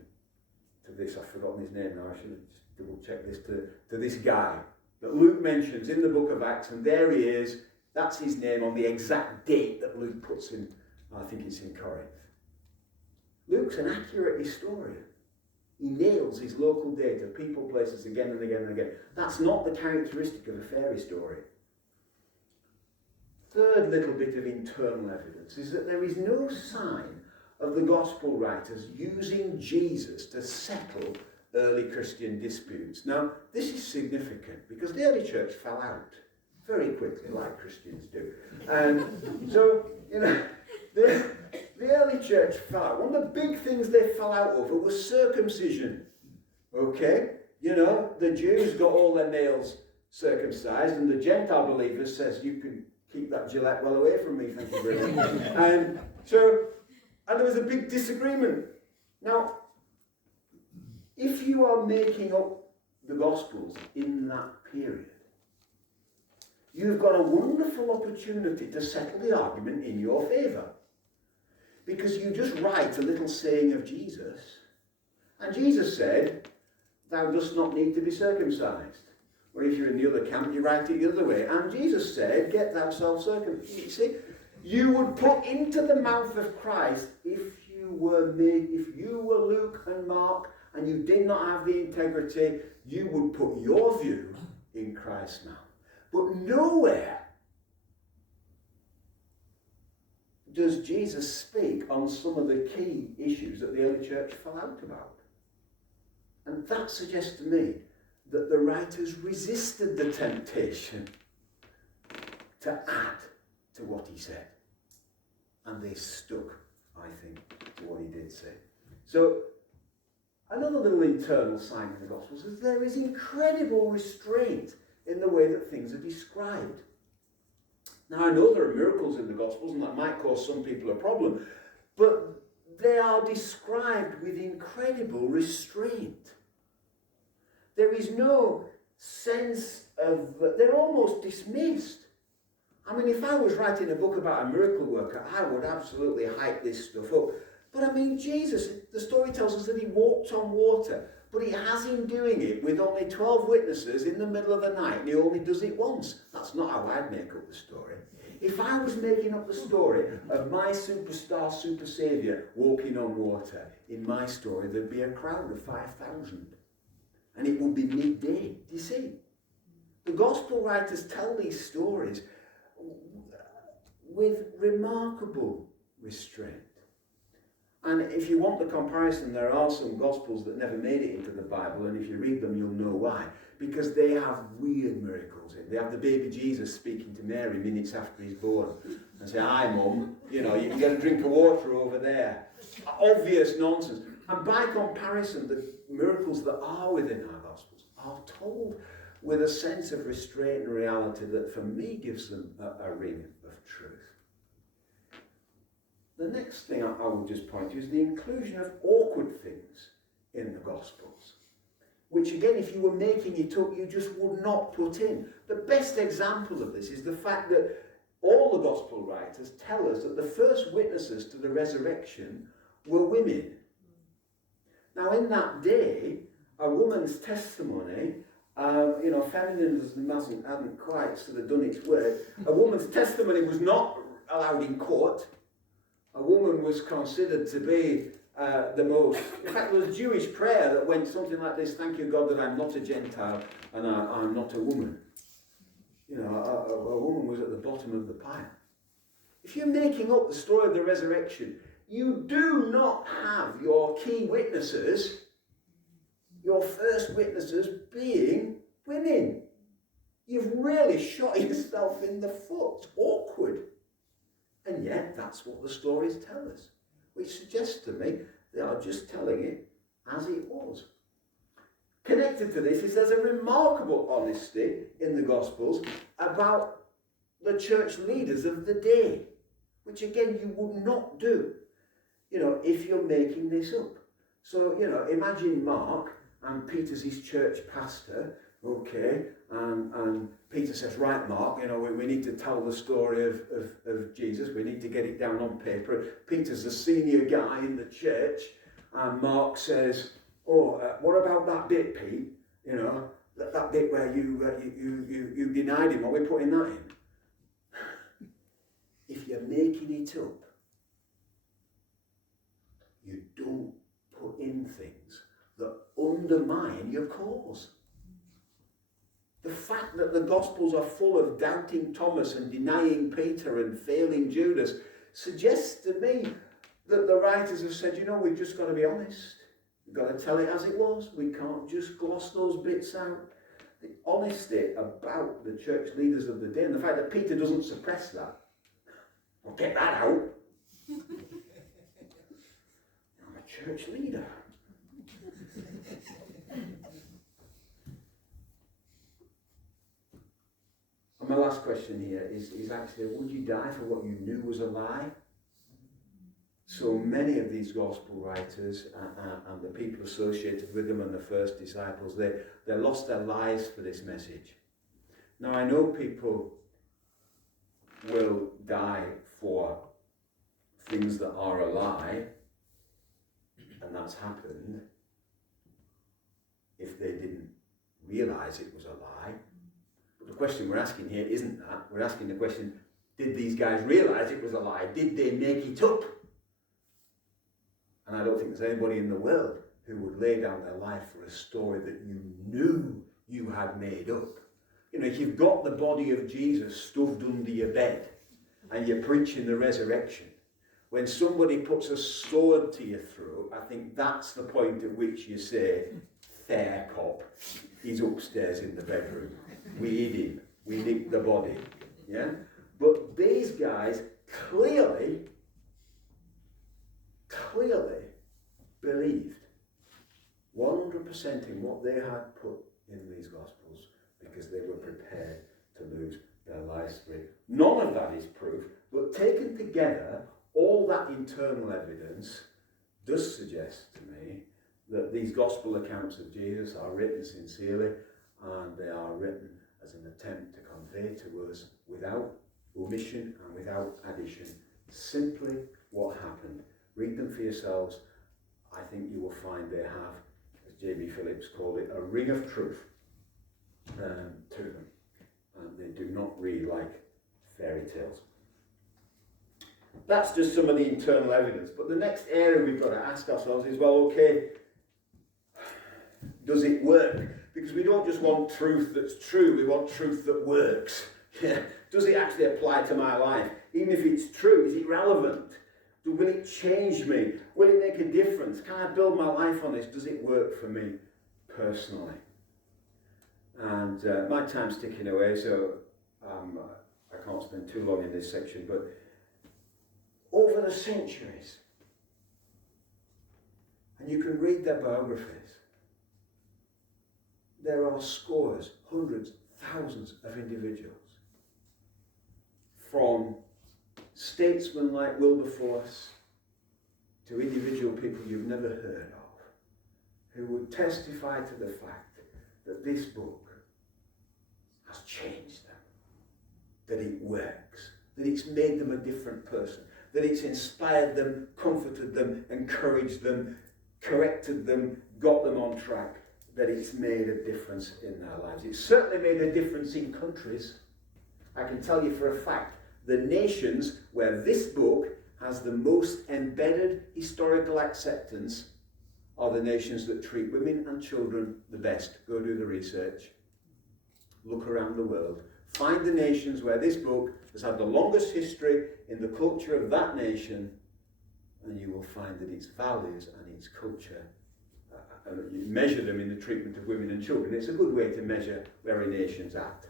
to this. I've forgotten his name now. I should have just double checked this to this guy that Luke mentions in the book of Acts, and there he is. That's his name on the exact date that Luke puts in. I think it's in Corinth. Luke's an accurate historian. He nails his local data, people, places again and again and again. That's not the characteristic of a fairy story. Third little bit of internal evidence is that there is no sign of the gospel writers using Jesus to settle early Christian disputes. Now, this is significant because the early church fell out very quickly, like Christians do. And so, you know, the early church fell out. One of the big things they fell out over was circumcision. Okay? You know, the Jews got all their males circumcised, and the Gentile believers says, you can keep that Gillette well away from me, thank you very much. And there was a big disagreement. Now, if you are making up the Gospels in that period, you've got a wonderful opportunity to settle the argument in your favour. Because you just write a little saying of Jesus, and Jesus said, thou dost not need to be circumcised. Or if you're in the other camp, you write it the other way. And Jesus said, get thyself circumcised. You see, you would put into the mouth of Christ, if you were Luke and Mark, and you did not have the integrity, you would put your view in Christ's mouth. But nowhere does Jesus speak on some of the key issues that the early church fell out about. And that suggests to me that the writers resisted the temptation to add to what he said. And they stuck, I think, to what he did say. So, another little internal sign in the Gospels is there is incredible restraint in the way that things are described. Now, I know there are miracles in the Gospels, and that might cause some people a problem, but they are described with incredible restraint. There is no sense of, they're almost dismissed. I mean, if I was writing a book about a miracle worker, I would absolutely hype this stuff up. But I mean, Jesus, the story tells us that he walked on water, but he has him doing it with only 12 witnesses in the middle of the night, and he only does it once. That's not how I'd make up the story. If I was making up the story of my superstar, super saviour walking on water, in my story there'd be a crowd of 5,000. And it would be midday. Do you see? The gospel writers tell these stories with remarkable restraint. And if you want the comparison, there are some Gospels that never made it into the Bible, and if you read them, you'll know why. Because they have weird miracles in. They have the baby Jesus speaking to Mary minutes after he's born and say, "Hi, Mum, you can get a drink of water over there." Obvious nonsense. And by comparison, the miracles that are within our Gospels are told with a sense of restraint and reality that, for me, gives them a ring of truth. The next thing I will just point to is the inclusion of awkward things in the Gospels, which again, if you were making it up, you just would not put in. The best example of this is the fact that all the Gospel writers tell us that the first witnesses to the resurrection were women. Now, in that day, a woman's testimony, feminism hadn't quite sort of done its work. A woman's testimony was not allowed in court. A woman was considered to be the most... In fact, there was a Jewish prayer that went something like this: "Thank you, God, that I'm not a Gentile and I'm not a woman." A woman was at the bottom of the pile. If you're making up the story of the resurrection, you do not have your key witnesses, your first witnesses, being women. You've really shot yourself in the foot. Awkward. And yet, that's what the stories tell us, which suggests to me they are just telling it as it was. Connected to this is there's a remarkable honesty in the Gospels about the church leaders of the day, which again you would not do, if you're making this up. So, imagine Mark, and Peter's his church pastor, okay, and Peter says, "Right, Mark, we need to tell the story of Jesus. We need to get it down on paper." Peter's the senior guy in the church, and Mark says, "What about that bit, Pete? That bit where you denied him. Are we putting that in?" If you're making it up, you don't put in things that undermine your cause. The fact that the Gospels are full of doubting Thomas and denying Peter and failing Judas suggests to me that the writers have said, we've just got to be honest. We've got to tell it as it was. We can't just gloss those bits out. The honesty about the church leaders of the day, and the fact that Peter doesn't suppress that. Well, get that out. I'm a church leader. And my last question here is actually, would you die for what you knew was a lie? So many of these gospel writers and the people associated with them and the first disciples, they lost their lives for this message. Now, I know people will die for things that are a lie, and that's happened if they didn't realise it was a lie. But the question we're asking here isn't that. We're asking the question, did these guys realise it was a lie? Did they make it up? And I don't think there's anybody in the world who would lay down their life for a story that you knew you had made up. If you've got the body of Jesus stuffed under your bed and you're preaching the resurrection, when somebody puts a sword to your throat, I think that's the point at which you say, "Fair cop, he's upstairs in the bedroom. We hid him. We nicked the body." Yeah? But these guys clearly believed 100% in what they had put in these Gospels because they were prepared to lose their lives for it. None of that is proof, but taken together, all that internal evidence does suggest to me that these Gospel accounts of Jesus are written sincerely, and they are written as an attempt to convey to us, without omission and without addition, simply what happened. Read them for yourselves. I think you will find they have, as J.B. Phillips called it, a ring of truth to them. And they do not read like fairy tales. That's just some of the internal evidence. But the next area we've got to ask ourselves is, well, okay, does it work? Because we don't just want truth that's true, we want truth that works. Does it actually apply to my life? Even if it's true, is it relevant? Will it change me? Will it make a difference? Can I build my life on this? Does it work for me personally? And my time's ticking away, so I can't spend too long in this section, but over the centuries, and you can read their biographies, there are scores, hundreds, thousands of individuals, from statesmen like Wilberforce to individual people you've never heard of, who would testify to the fact that this book has changed them, that it works, that it's made them a different person, that it's inspired them, comforted them, encouraged them, corrected them, got them on track, that it's made a difference in their lives. It's certainly made a difference in countries. I can tell you for a fact, the nations where this book has the most embedded historical acceptance are the nations that treat women and children the best. Go do the research. Look around the world. Find the nations where this book has had the longest history in the culture of that nation, and you will find that its values and its culture, you measure them in the treatment of women and children. It's a good way to measure where a nation's at.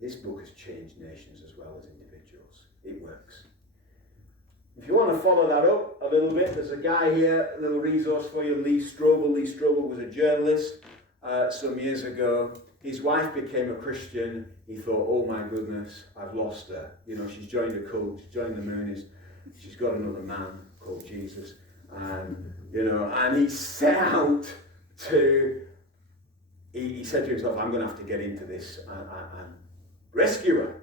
This book has changed nations as well as individuals. It works. If you want to follow that up a little bit, there's a guy here, a little resource for you, Lee Strobel. Lee Strobel was a journalist some years ago. His wife became a Christian. He thought, oh my goodness, I've lost her. You know, she's joined a cult, she's joined the Moonies, she's got another man called Jesus. And, you know, and he set out to, he said to himself, I'm going to have to get into this and rescue her.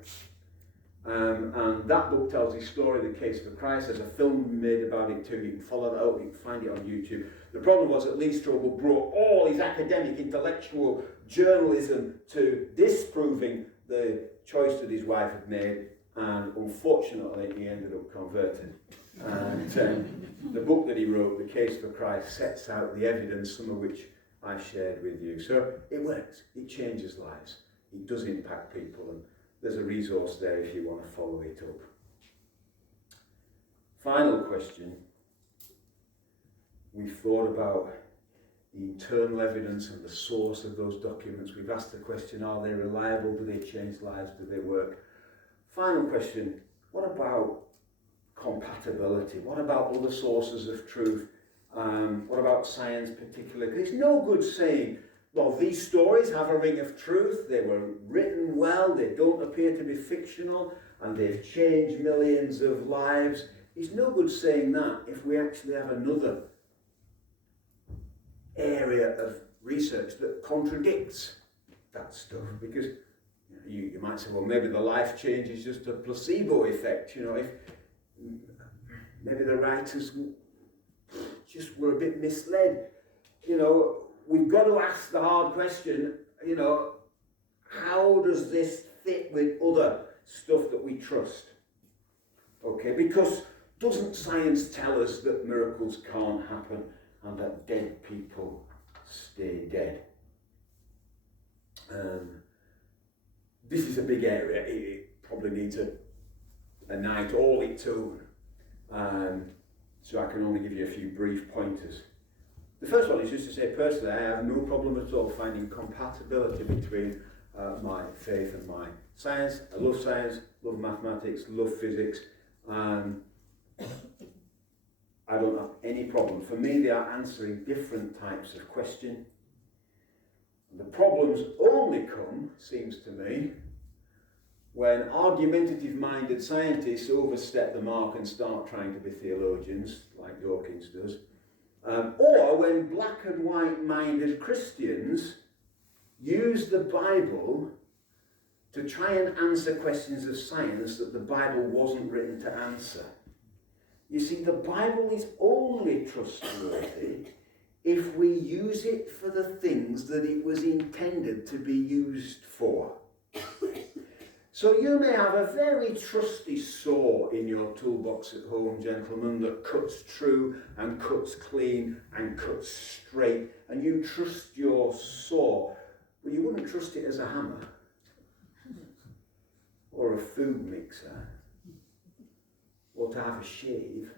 And that book tells his story, The Case for Christ. There's a film made about it too. You can follow that up, you can find it on YouTube. The problem was that Lee Strobel brought all his academic, intellectual journalism to disproving the choice that his wife had made, and unfortunately he ended up converted. And the book that he wrote, The Case for Christ, sets out the evidence, some of which I shared with you. So it works, it changes lives, it does impact people, and there's a resource there if you want to follow it up. Final question. We've thought about the internal evidence and the source of those documents. We've asked the question, are they reliable? Do they change lives? Do they work? Final question, what about compatibility? What about other sources of truth? What about science particularly? Because it's no good saying, well, these stories have a ring of truth, they were written well, they don't appear to be fictional, and they've changed millions of lives. It's no good saying that if we actually have another area of research that contradicts that stuff. Because you might say, well, maybe the life change is just a placebo effect. You know, if maybe the writers just were a bit misled. You know, we've got to ask the hard question, you know, how does this fit with other stuff that we trust? Okay, because doesn't science tell us that miracles can't happen and that dead people stay dead? This is a big area. It probably needs a night all its own. So I can only give you a few brief pointers. The first one is just to say, personally, I have no problem at all finding compatibility between my faith and my science. I love mathematics, love physics. I don't have any problem. For me, they are answering different types of question. The problems only come, seems to me, when argumentative-minded scientists overstep the mark and start trying to be theologians, like Dawkins does, or when black and white-minded Christians use the Bible to try and answer questions of science that the Bible wasn't written to answer. You see, the Bible is only trustworthy if we use it for the things that it was intended to be used for. So you may have a very trusty saw in your toolbox at home, gentlemen, that cuts true and cuts clean and cuts straight, and you trust your saw, but you wouldn't trust it as a hammer or a food mixer or to have a shave.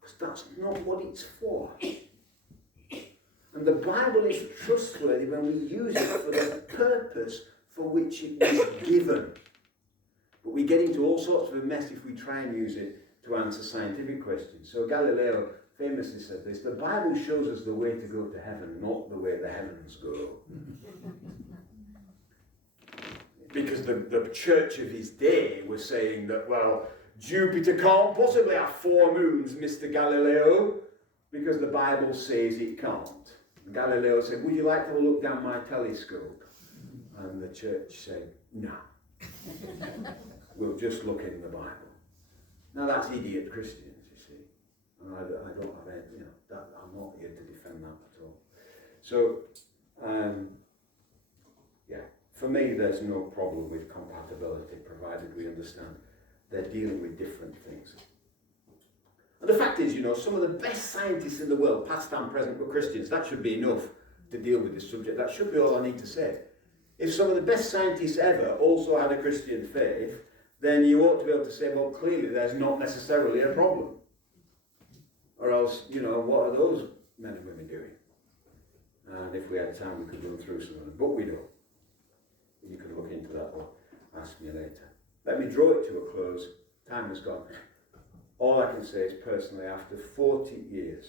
Because that's not what it's for. And the Bible is trustworthy when we use it for the purpose for which it was given. But we get into all sorts of a mess if we try and use it to answer scientific questions. So Galileo famously said this: the Bible shows us the way to go to heaven, not the way the heavens go. Because the church of his day was saying that, well, Jupiter can't possibly have 4 moons, Mr. Galileo, because the Bible says it can't. And Galileo said, would you like to look down my telescope? And the church said, no. We'll just look in the Bible. Now that's idiot Christians, you see. And I don't have any, I'm not here to defend that at all. So, for me, there's no problem with compatibility, provided we understand they're dealing with different things. And the fact is, some of the best scientists in the world, past and present, were Christians. That should be enough to deal with this subject. That should be all I need to say. If some of the best scientists ever also had a Christian faith, then you ought to be able to say, well, clearly there's not necessarily a problem. Or else, what are those men and women doing? And if we had time, we could run through some of them. But we don't. You can look into that or ask me later. Let me draw it to a close. Time has gone. All I can say is personally, after 40 years,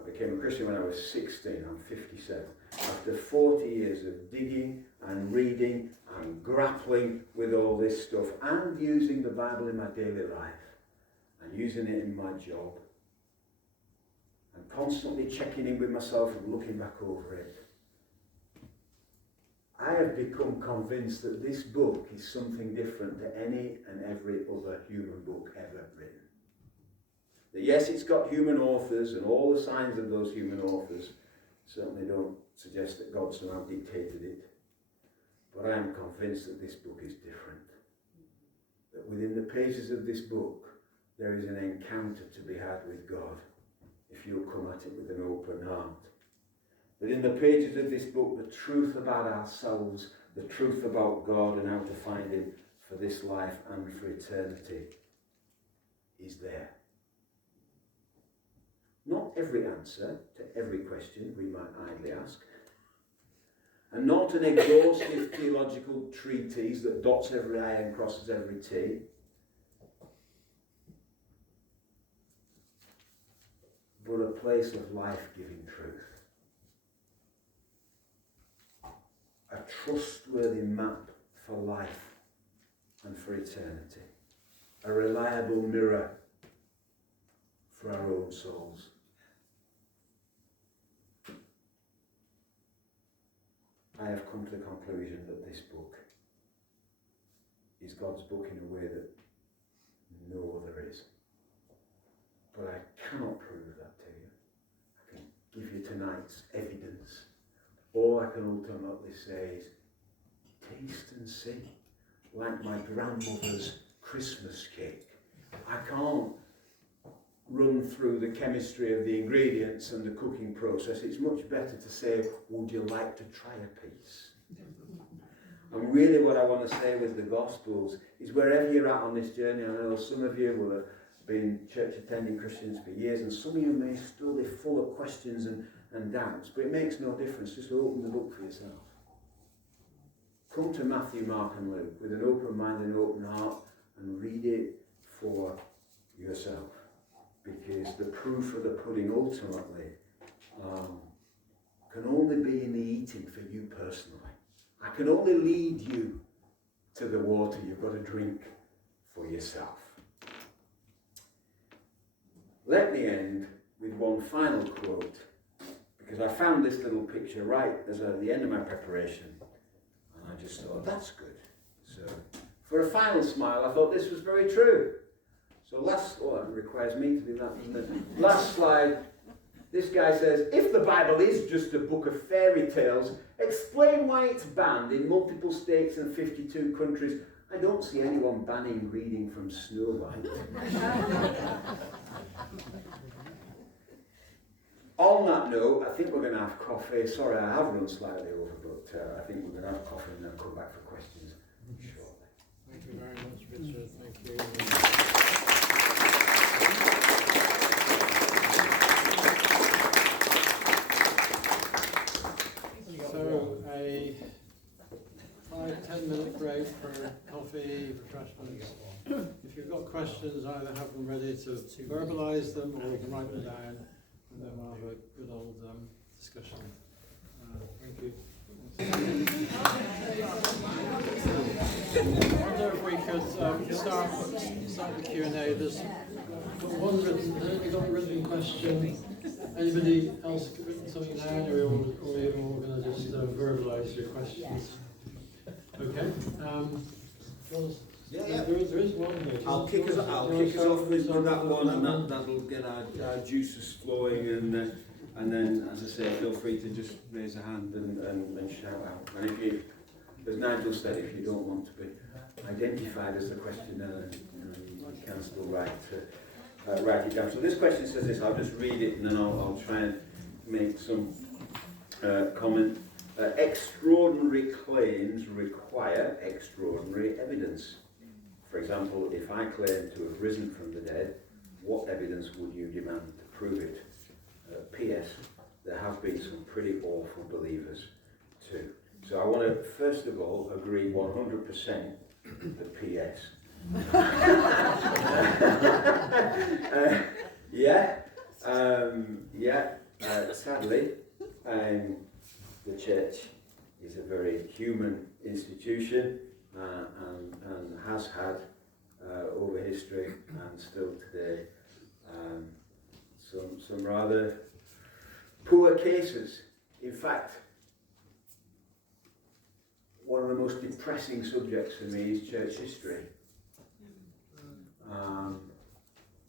I became a Christian when I was 16, I'm 57. After 40 years of digging and reading and grappling with all this stuff and using the Bible in my daily life and using it in my job and constantly checking in with myself and looking back over it, I have become convinced that this book is something different to any and every other human book ever written. That yes, it's got human authors, and all the signs of those human authors certainly don't suggest that God somehow dictated it. But I am convinced that this book is different. That within the pages of this book, there is an encounter to be had with God, if you'll come at it with an open heart. That in the pages of this book, the truth about ourselves, the truth about God and how to find Him for this life and for eternity is there. Not every answer to every question we might idly ask, and not an exhaustive theological treatise that dots every I and crosses every T, but a place of life-giving truth. A trustworthy map for life and for eternity. A reliable mirror for our own souls. I have come to the conclusion that this book is God's book in a way that no other is. But I cannot prove that to you. I can give you tonight's evidence. All I can ultimately say is, taste and see, like my grandmother's Christmas cake. I can't run through the chemistry of the ingredients and the cooking process. It's much better to say, would you like to try a piece? And really what I want to say with the Gospels is wherever you're at on this journey, I know some of you will have been church attending Christians for years, and some of you may still be full of questions and doubts, but it makes no difference. Just open the book for yourself. Come to Matthew, Mark and Luke with an open mind and an open heart and read it for yourself. Because the proof of the pudding ultimately can only be in the eating for you personally. I can only lead you to the water you've got to drink for yourself. Let me end with one final quote, because I found this little picture right as at the end of my preparation, and I just thought, that's good. So, for a final smile, I thought this was very true. So that requires me to do that, doesn't it? Last slide. This guy says, if the Bible is just a book of fairy tales, explain why it's banned in multiple states and 52 countries. I don't see anyone banning reading from Snow White. On that note, I think we're going to have coffee. Sorry, I have run slightly over, but I think we're going to have coffee and then come back for questions shortly. Thank you very much, Richard. Thank you. So, a 5-10 minute break for coffee, refreshments. If you've got questions, either have them ready to verbalise them or you can write them down, and then we'll have a good old discussion. Thank you. I wonder if we could start the Q&A. There's got one written, we've got a written question. Anybody else written something down, or are you all going to just verbalise your questions? Okay. Yeah. There is one here. I'll kick us off with that one, and that'll get our juices flowing, and then, as I say, feel free to just raise a hand and shout out. And if as Nigel said, if you don't want to be identified as the questioner, you can still write it down. So this question says this. I'll just read it, and then I'll try and make some comment. Extraordinary claims require extraordinary evidence. For example, if I claim to have risen from the dead, what evidence would you demand to prove it? P.S. There have been some pretty awful believers too. So I want to first of all agree 100% the P.S. Sadly, the church is a very human institution and has had over history and still today some rather poor cases. In fact, one of the most depressing subjects for me is church history.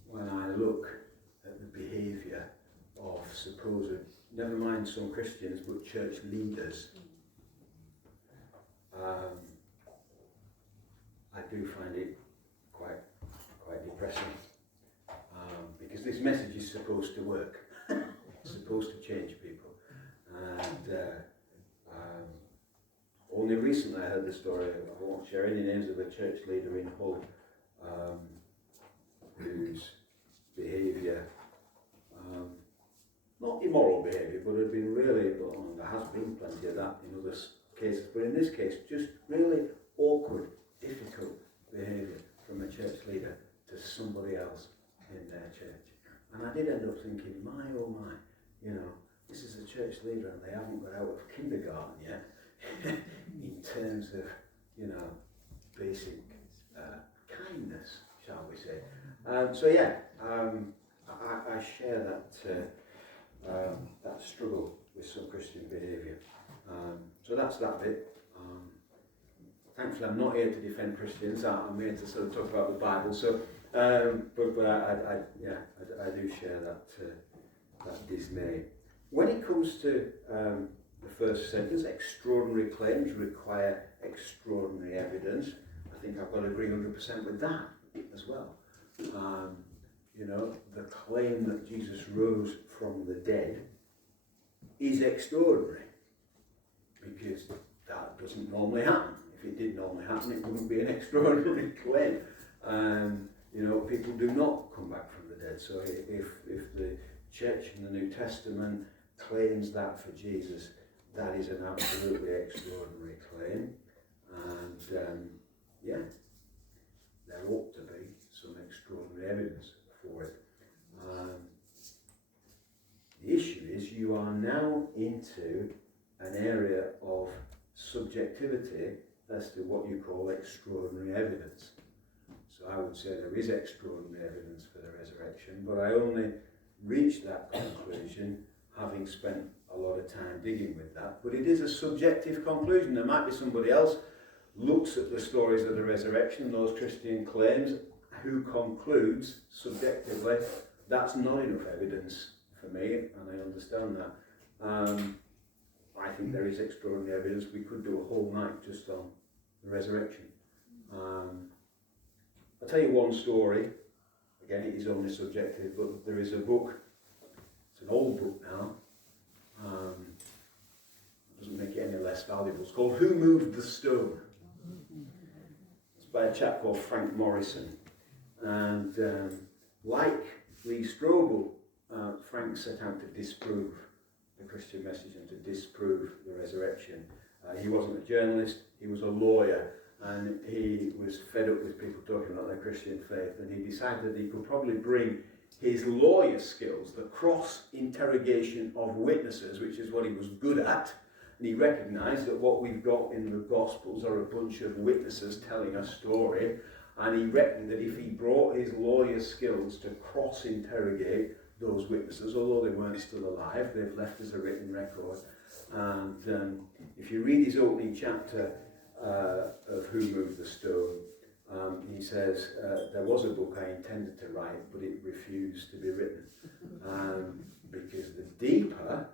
When I look at the behaviour of supposed, never mind some Christians, but church leaders, I do find it quite depressing, because this message is supposed to work. It's supposed to change people, and only recently I heard the story. I won't share any names of a church leader in Hull whose behaviour, not immoral behaviour, but had been really, well, there has been plenty of that in other cases, but in this case, just really awkward, difficult behaviour from a church leader to somebody else in their church. And I did end up thinking, my oh my, this is a church leader and they haven't got out of kindergarten yet in terms of, basic kindness, shall we say. I share that struggle with some Christian behaviour. So that's that bit. Thankfully, I'm not here to defend Christians. I'm here to sort of talk about the Bible. So, but I do share that dismay. When it comes to the first sentence, extraordinary claims require extraordinary evidence. I think I've got to agree 100% with that as well. The claim that Jesus rose from the dead is extraordinary, because that doesn't normally happen. If it did normally happen, it wouldn't be an extraordinary claim. People do not come back from the dead. So if the church in the New Testament claims that for Jesus, that is an absolutely extraordinary claim. And there ought to be some extraordinary evidence for it. The issue is you are now into an area of subjectivity as to what you call extraordinary evidence. So I would say there is extraordinary evidence for the resurrection, but I only reached that conclusion having spent a lot of time digging with that. But it is a subjective conclusion. There might be somebody else looks at the stories of the resurrection, those Christian claims, who concludes subjectively that's not enough evidence for me, and I understand that. I think there is extraordinary evidence. We could do a whole night just on the resurrection. I'll tell you one story. Again, it is only subjective, but there is a book. It's an old book now. It doesn't make it any less valuable. It's called Who Moved the Stone? It's by by a chap called Frank Morrison. And like Lee Strobel, Frank set out to disprove the Christian message and to disprove the resurrection. He wasn't a journalist, he was a lawyer, and he was fed up with people talking about their Christian faith, and he decided that he could probably bring his lawyer skills, the cross-interrogation of witnesses, which is what he was good at, and he recognised that what we've got in the Gospels are a bunch of witnesses telling a story, and he reckoned that if he brought his lawyer skills to cross-interrogate those witnesses, although they weren't still alive, they've left as a written record. And if you read his opening chapter of Who Moved the Stone, he says, there was a book I intended to write, but it refused to be written. Because the deeper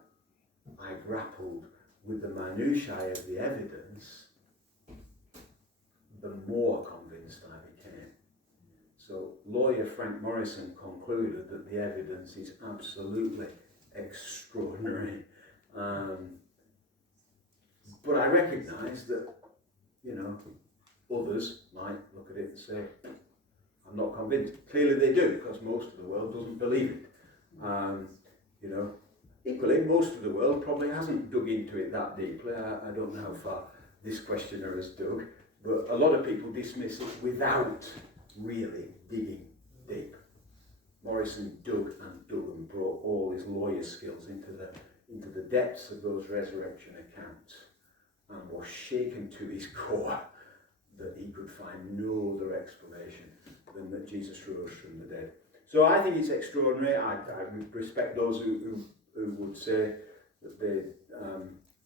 I grappled with the minutiae of the evidence, the more convinced I became. So lawyer Frank Morrison concluded that the evidence is absolutely extraordinary. But I recognise that, others might look at it and say, I'm not convinced. Clearly they do, because most of the world doesn't believe it. Equally, most of the world probably hasn't dug into it that deeply. I don't know how far this questioner has dug, but a lot of people dismiss it without really digging deep. Morrison dug and brought all his lawyer skills into the depths of those resurrection accounts, and was shaken to his core that he could find no other explanation than that Jesus rose from the dead. So I think it's extraordinary. I respect those who would say that they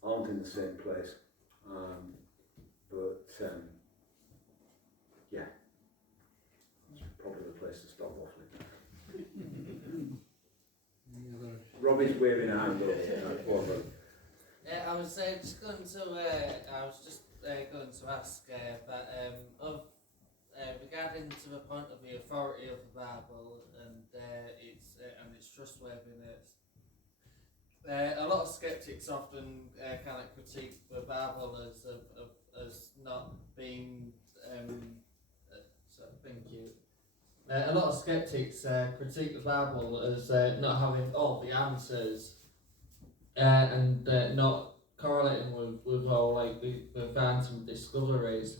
aren't in the same place. Yeah, that's probably the place to stop waffling. Robbie's waving a hand over there. I was just going to ask that regarding to the point of the authority of the Bible and its trustworthiness. A lot of skeptics often kind of critique the Bible as not being. Thank you. A lot of skeptics critique the Bible as not having all the answers and not correlating with all like the phantom discoveries.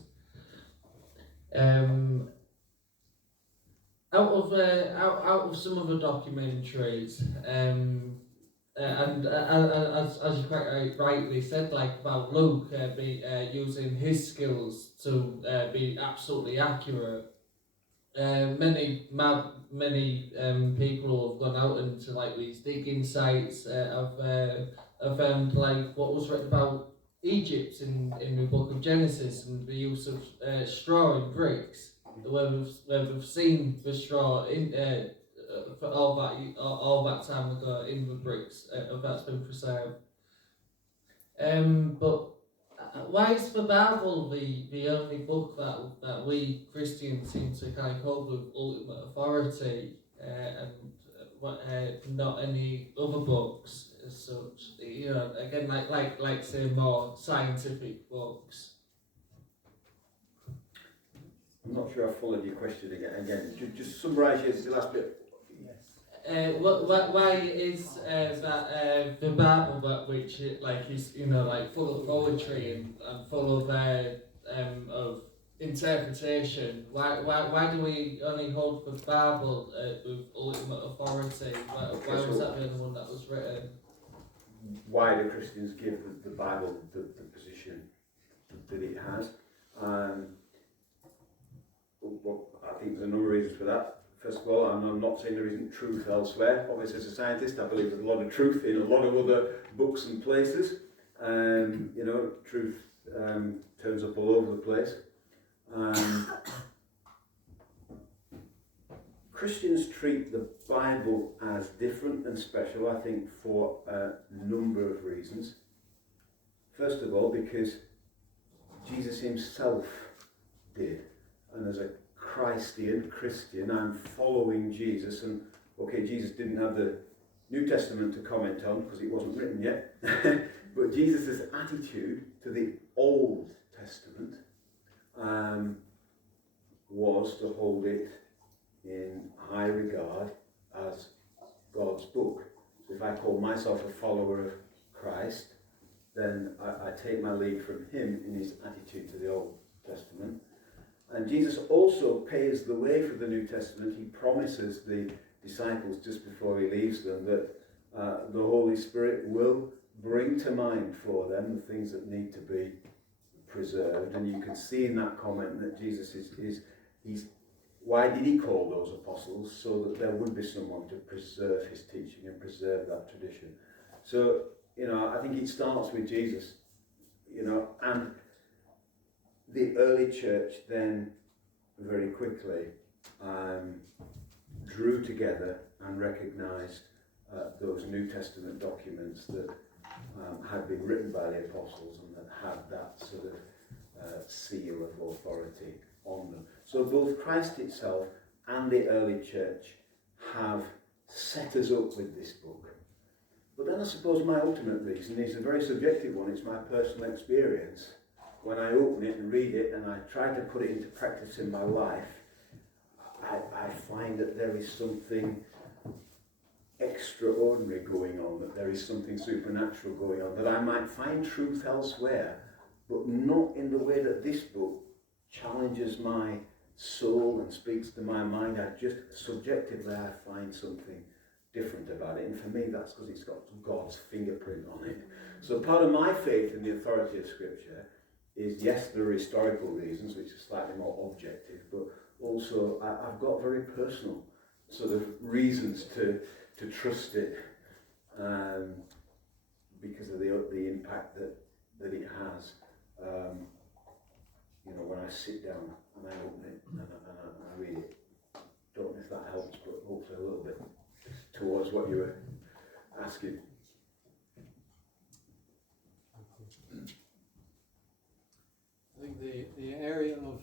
Out of some of the documentaries, and as you quite rightly said, like about Luke using his skills to be absolutely accurate. Many people have gone out into like these digging sites. Have found like what was written about Egypt in the book of Genesis and the use of straw in bricks. Where we've seen the straw in for all that time ago in the bricks that's been preserved. But why is the Bible the only book that we Christians seem to kind of hold with ultimate authority and not any other books as such? Again, like say more scientific books. I'm not sure I followed your question again. Just summarise your last bit. Yes. Why is that the Bible that which is full of poetry and full of interpretation? Why do we only hold the Bible with ultimate authority? Why was that the only one that was written? Why do Christians give the Bible the position that it has? Well, I think there's a number of reasons for that. First of all, I'm not saying there isn't truth elsewhere. Obviously, as a scientist, I believe there's a lot of truth in a lot of other books and places. Truth turns up all over the place. Christians treat the Bible as different and special, I think, for a number of reasons. First of all, because Jesus himself did. And as a Christian, I'm following Jesus. And okay, Jesus didn't have the New Testament to comment on because it wasn't written yet. But Jesus' attitude to the Old Testament was to hold it in high regard as God's book. So if I call myself a follower of Christ, then I take my lead from him in his attitude to the Old Testament. And Jesus also paves the way for the New Testament. He promises the disciples just before he leaves them that the Holy Spirit will bring to mind for them the things that need to be preserved. And you can see in that comment that Jesus he's why did he call those apostles? So that there would be someone to preserve his teaching and preserve that tradition. So, I think it starts with Jesus, and the early church then very quickly drew together and recognized those New Testament documents that had been written by the apostles and that had that sort of seal of authority on them. So both Christ itself and the early church have set us up with this book. But then I suppose my ultimate reason is a very subjective one. It's my personal experience. When I open it and read it and I try to put it into practice in my life, I find that there is something extraordinary going on, that there is something supernatural going on, that I might find truth elsewhere, but not in the way that this book challenges my soul and speaks to my mind. I just subjectively I find something different about it, and for me that's because it's got God's fingerprint on it. So part of my faith in the authority of Scripture is, yes, there are historical reasons which are slightly more objective, but also I've got very personal sort of reasons to trust it, because of the impact that it has. When I sit down and I open it and I read it. Don't know if that helps, but hopefully a little bit towards what you were asking. I think the area of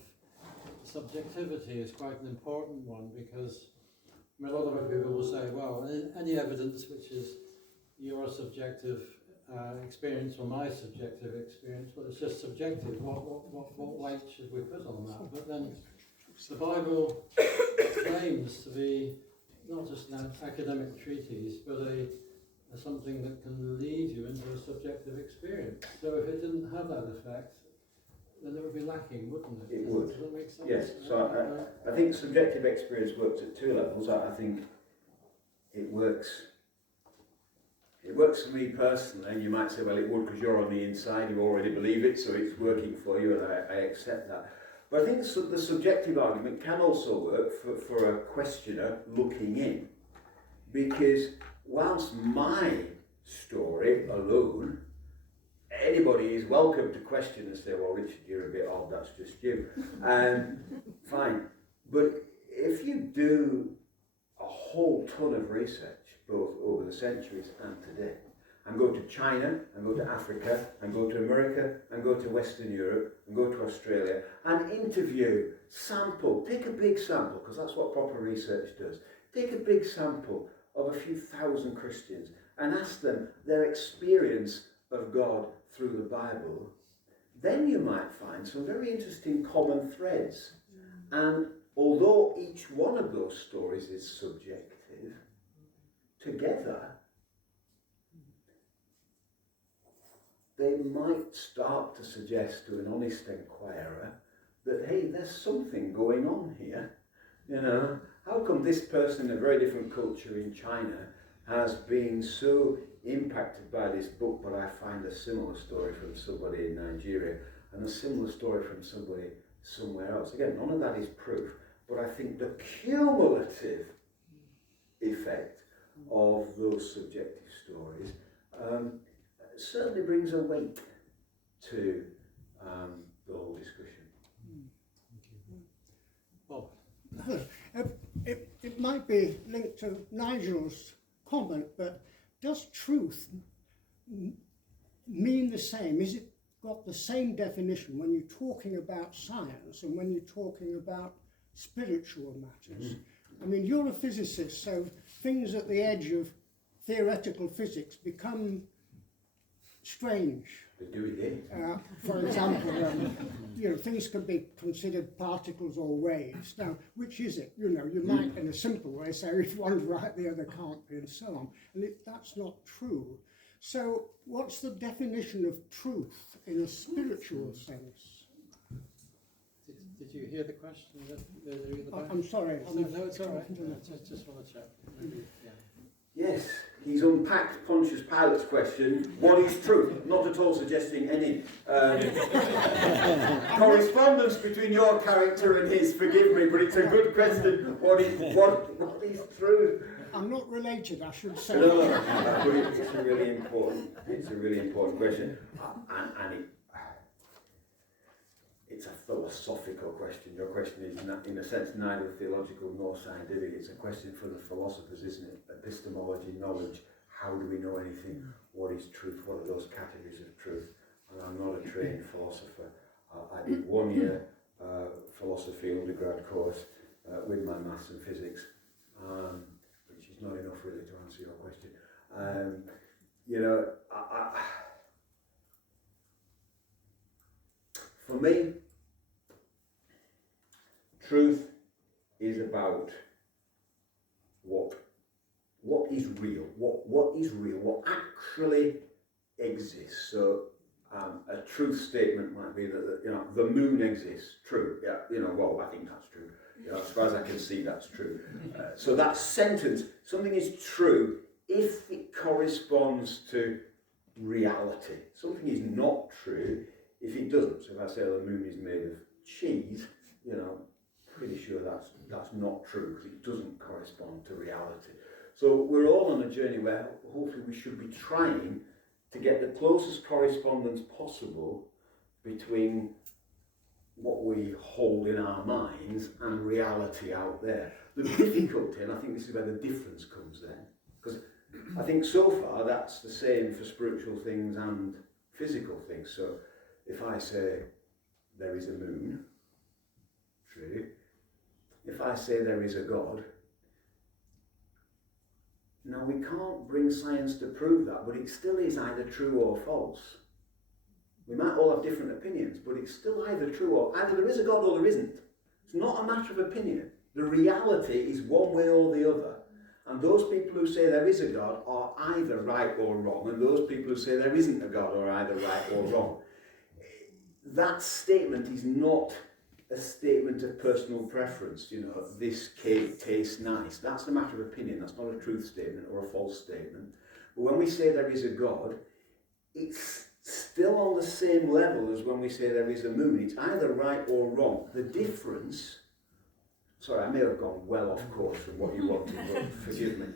subjectivity is quite an important one, because a lot of people will say, well, any evidence which is your subjective experience or my subjective experience, well, it's just subjective. What weight should we put on that? But then the Bible claims to be not just an academic treatise, but something that can lead you into a subjective experience. So if it didn't have that effect, then it would be lacking, wouldn't it? It would. Does that make sense? Yes. So I think subjective experience works at two levels. I think it works. It works for me personally, and you might say, well, it would because you're on the inside, you already believe it, so it's working for you, and I accept that. But I think the subjective argument can also work for a questioner looking in, because whilst my story alone, anybody is welcome to question and say, well, Richard, you're a bit odd, that's just you. Fine. But if you do a whole ton of research, both over the centuries and today, and go to China, and go to Africa, and go to America, and go to Western Europe, and go to Australia, and interview, sample, take a big sample, because that's what proper research does. Take a big sample of a few thousand Christians and ask them their experience of God through the Bible, then you might find some very interesting common threads. And although each one of those stories is subjective, together they might start to suggest to an honest inquirer that, hey, there's something going on here. How come this person in a very different culture in China has been so impacted by this book, but I find a similar story from somebody in Nigeria and a similar story from somebody somewhere else? Again, none of that is proof, but I think the cumulative effect of those subjective stories certainly brings a weight to the whole discussion. Bob? It might be linked to Nigel's comment, but does truth mean the same? Is it got the same definition when you're talking about science and when you're talking about spiritual matters? I mean, you're a physicist, so things at the edge of theoretical physics become strange. They do it, For example, things can be considered particles or waves. Now, which is it? You might, in a simple way, say if one's right, the other can't be, and so on. And that's not true. So, what's the definition of truth in a spiritual sense? Did you hear the question? I'm sorry. No, it's all right. Just want to check. Maybe, yeah. Yes, he's unpacked Pontius Pilate's question, what is truth? Not at all suggesting any correspondence between your character and his, forgive me, but it's a good question. What is truth? I'm not related, I should say. No, but it's a really important question. And it's a philosophical question. Your question is, in a sense, neither theological nor scientific. It's a question for the philosophers, isn't it? Epistemology, knowledge. How do we know anything? What is truth? What are those categories of truth? And I'm not a trained philosopher. I did 1 year philosophy undergrad course with my maths and physics, which is not enough really to answer your question. For me, truth is about what is real, what is real, what actually exists. So a truth statement might be that the moon exists. True. Yeah. Well, I think that's true. As far as I can see, that's true. So that sentence, something is true if it corresponds to reality. Something is not true if it doesn't. So if I say the moon is made of cheese, pretty sure that's not true because it doesn't correspond to reality. So we're all on a journey where hopefully we should be trying to get the closest correspondence possible between what we hold in our minds and reality out there. The difficulty, and I think this is where the difference comes then, because I think so far that's the same for spiritual things and physical things. So if I say there is a moon, true. If I say there is a God, now we can't bring science to prove that, but it still is either true or false. We might all have different opinions, but it's still either true or either there is a God or there isn't. It's not a matter of opinion. The reality is one way or the other. And those people who say there is a God are either right or wrong, and those people who say there isn't a God are either right or wrong. That statement is not a statement of personal preference. This cake tastes nice. That's a matter of opinion. That's not a truth statement or a false statement. But when we say there is a God, it's still on the same level as when we say there is a moon. It's either right or wrong. The difference, sorry, I may have gone well off course from what you wanted, but forgive me.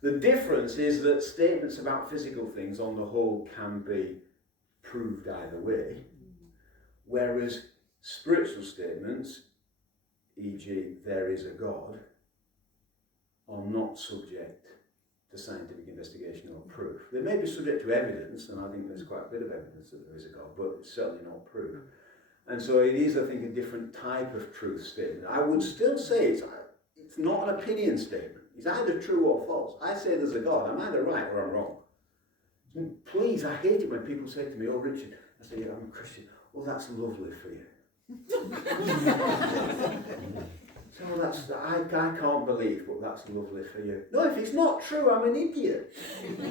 The difference is that statements about physical things on the whole can be proved either way, whereas spiritual statements, e.g. there is a God, are not subject to scientific investigation or proof. They may be subject to evidence, and I think there's quite a bit of evidence that there is a God, but it's certainly not proof. And so it is, I think, a different type of truth statement. I would still say it's not an opinion statement. It's either true or false. I say there's a God, I'm either right or I'm wrong. Please, I hate it when people say to me, oh, Richard, I say, yeah, I'm a Christian. Oh, that's lovely for you. So I can't believe, but that's lovely for you. No, if it's not true, I'm an idiot.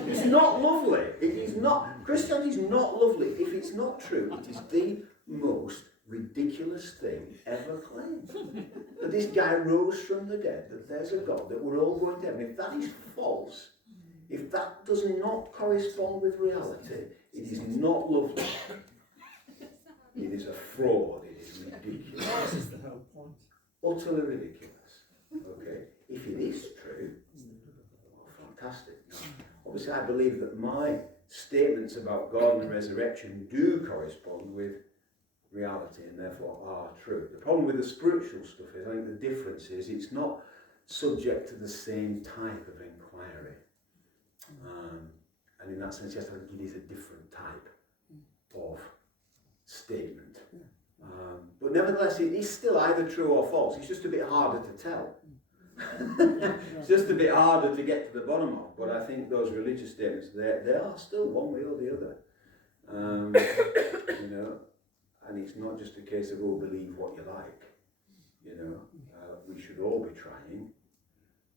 It's not lovely. It is not. Christianity is not lovely. If it's not true, it is the most ridiculous thing ever claimed. That this guy rose from the dead, that there's a God, that we're all going to heaven. If that is false, if that does not correspond with reality, it is not lovely. It is a fraud. It is ridiculous. This is the whole point. Utterly ridiculous. Okay. If it is true, well, fantastic. Now, obviously, I believe that my statements about God and the resurrection do correspond with reality and therefore are true. The problem with the spiritual stuff is, I think the difference is it's not subject to the same type of inquiry. And in that sense, yes, I think it is a different type of statement. But nevertheless, it is still either true or false. It's just a bit harder to tell. It's just a bit harder to get to the bottom of. But I think those religious statements, they are still one way or the other. You know, and it's not just a case of, oh, believe what you like. You know, we should all be trying,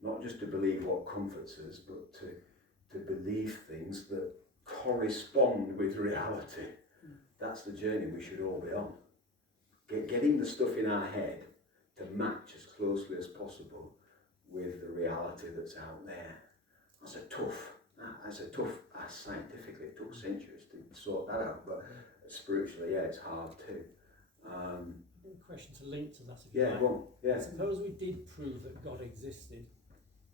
not just to believe what comforts us, but to believe things that correspond with reality. That's the journey we should all be on. Getting the stuff in our head to match as closely as possible with the reality that's out there. That's scientifically, it took centuries to sort that out, but spiritually, yeah, it's hard too. A question to link to that, if Yeah, you like. well, yeah. Suppose we did prove that God existed,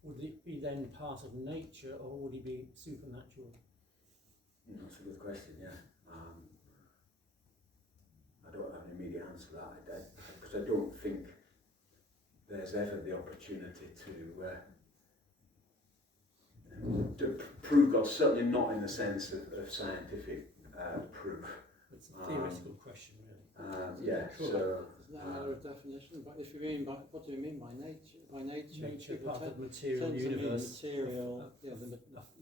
would it be then part of nature, or would he be supernatural? That's a good question, yeah. I don't have an immediate answer to that, because I don't think there's ever the opportunity to prove God, certainly not in the sense of scientific proof. It's a theoretical question, really. Yeah, so... Isn't that a matter of definition? But if you mean by, what do you mean by nature? By nature, Nature people part of the tend material to mean universe. material, yeah, the A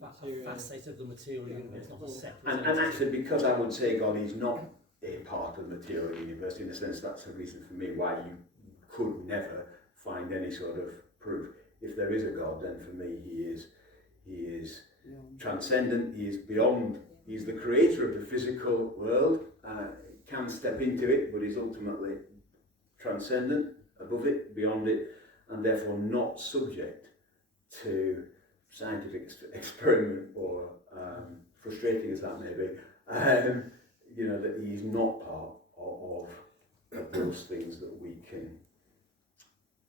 material. facet of the material universe, not a separate And entity. actually, because I would say God is not a part of the material universe, in a sense, that's a reason for me why you could never find any sort of proof. If there is a God, then for me he is transcendent, he is beyond, he is the creator of the physical world, can step into it, but is ultimately transcendent, above it, beyond it, and therefore not subject to scientific experiment or frustrating as that may be. You know, that he is not part of those things that we can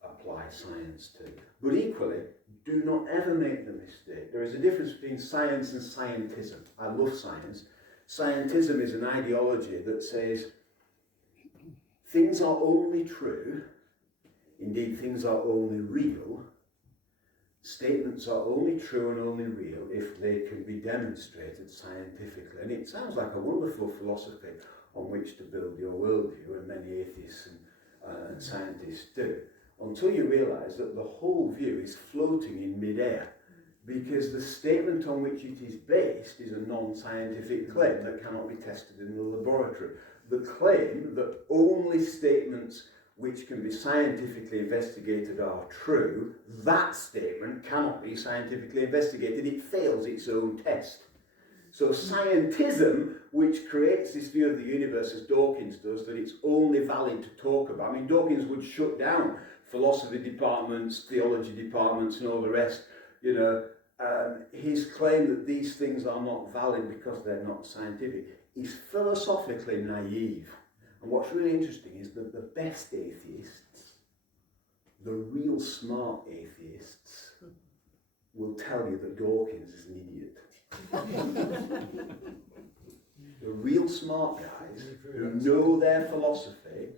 apply science to. But equally, do not ever make the mistake. There is a difference between science and scientism. I love science. Scientism is an ideology that says things are only true, indeed things are only real, statements are only true and only real if they can be demonstrated scientifically. And it sounds like a wonderful philosophy on which to build your worldview, and many atheists and scientists do, until you realise that the whole view is floating in mid-air, because the statement on which it is based is a non-scientific claim that cannot be tested in the laboratory. The claim that only statements which can be scientifically investigated are true, that statement cannot be scientifically investigated. It fails its own test. So scientism, which creates this view of the universe as Dawkins does, that it's only valid to talk about. I mean, Dawkins would shut down philosophy departments, theology departments and all the rest. You know, his claim that these things are not valid because they're not scientific is philosophically naive. And what's really interesting is that the best atheists, the real smart atheists, will tell you that Dawkins is an idiot. The real smart guys who know their philosophy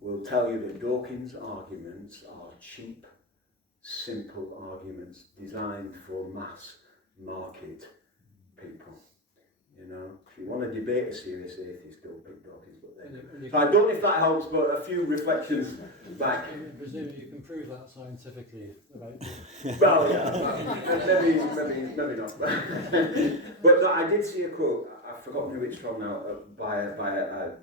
will tell you that Dawkins' arguments are cheap, simple arguments designed for mass market people. You know, if you want to debate a serious atheist, don't pick Dawkins. So I don't know if that helps, but a few reflections back. Presumably you can prove that scientifically about Well, yeah, maybe not. But no, I did see a quote. I've forgotten who it's from now, by a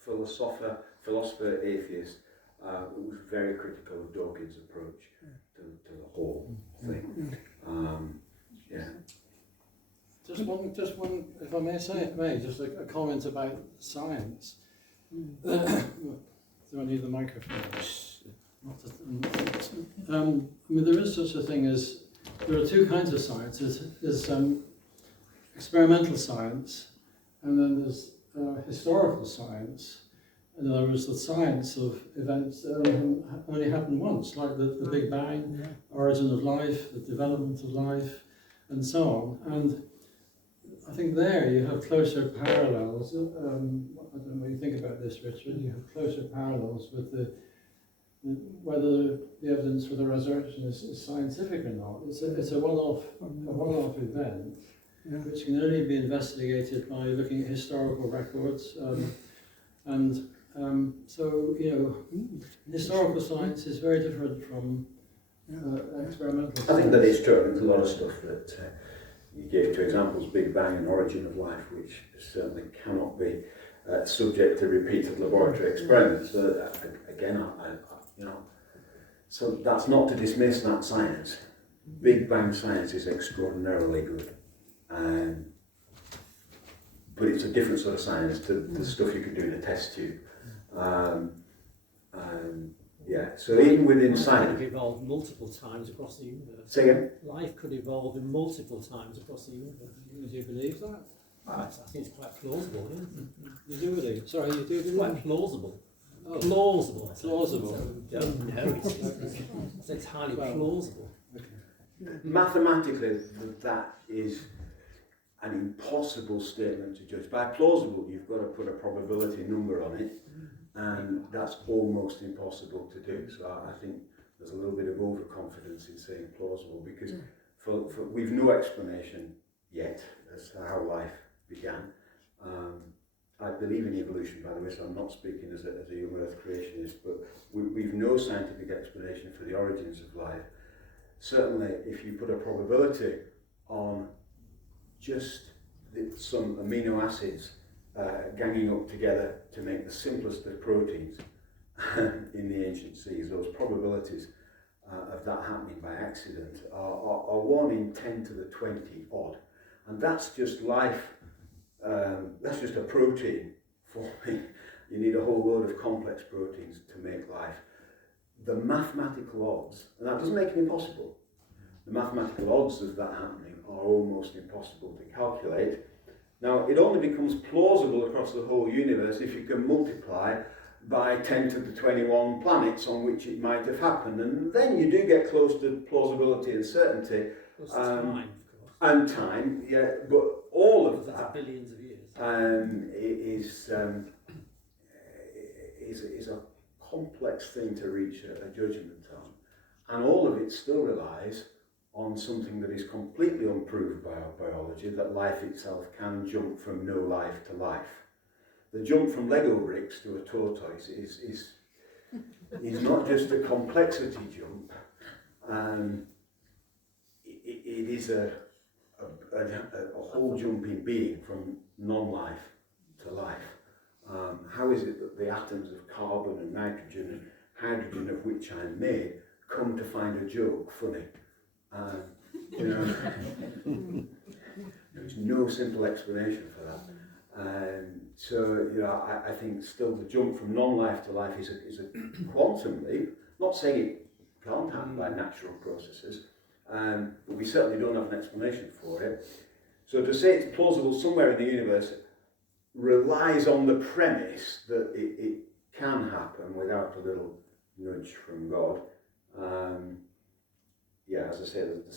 philosopher atheist, who was very critical of Dawkins' approach to the whole thing. Yeah. Just one, if I may say it, just a comment about science. Do I need the microphone? I mean, there is such a thing as, there are two kinds of science. There's experimental science, and then there's historical science. In other words, the science of events that only happen once, like the Big Bang, origin of life, the development of life, and so on. And I think there you have closer parallels. I don't know what you think about this, Richard. You have closer parallels with whether the evidence for the resurrection is scientific or not. It's a one-off event, which can only be investigated by looking at historical records. So you know, historical science is very different from experimental science. I think that is true. There's a lot of stuff that You gave two examples, Big Bang and origin of life, which certainly cannot be subject to repeated laboratory experiments. Again, you know, so that's not to dismiss that science. Big Bang science is extraordinarily good. But it's a different sort of science to the stuff you can do in a test tube. Yeah, so even within science... Life could evolve multiple times across the universe. Say again? Life could evolve in multiple times across the universe. Do you believe that? I think it's quite plausible, isn't it? You do believe? Sorry, you do It's believe? quite plausible. Oh. Plausible, I said. Plausible. So, don't know. It's highly plausible. Mathematically, that is an impossible statement to judge. By plausible, you've got to put a probability number on it, and that's almost impossible to do. So I think there's a little bit of overconfidence in saying plausible, because we've no explanation yet as to how life began. I believe in evolution, by the way, so I'm not speaking as a young Earth creationist, but we've no scientific explanation for the origins of life. Certainly, if you put a probability on just some amino acids ganging up together to make the simplest of proteins in the ancient seas, those probabilities of that happening by accident are 1 in 10 to the 20 odd. And that's just life, that's just a protein forming. You need a whole load of complex proteins to make life. The mathematical odds, and that doesn't make it impossible, the mathematical odds of that happening are almost impossible to calculate. Now, it only becomes plausible across the whole universe if you can multiply by 10 to the 21 planets on which it might have happened, and then you do get close to plausibility and certainty. Plus time, of course. And time, yeah, but all of That's that billions of years. is a complex thing to reach a judgment on, and all of it still relies on something that is completely unproved by our biology, that life itself can jump from no life to life. The jump from Lego bricks to a tortoise is not just a complexity jump, it is a whole jump in being from non-life to life. How is it that the atoms of carbon and nitrogen and hydrogen of which I'm made come to find a joke funny? You know, there's no simple explanation for that. So, you know, I think still the jump from non-life to life is a quantum leap. Not saying it can't happen by natural processes, but we certainly don't have an explanation for it. So to say it's plausible somewhere in the universe relies on the premise that it can happen without a little nudge from God. Yeah, as I said, the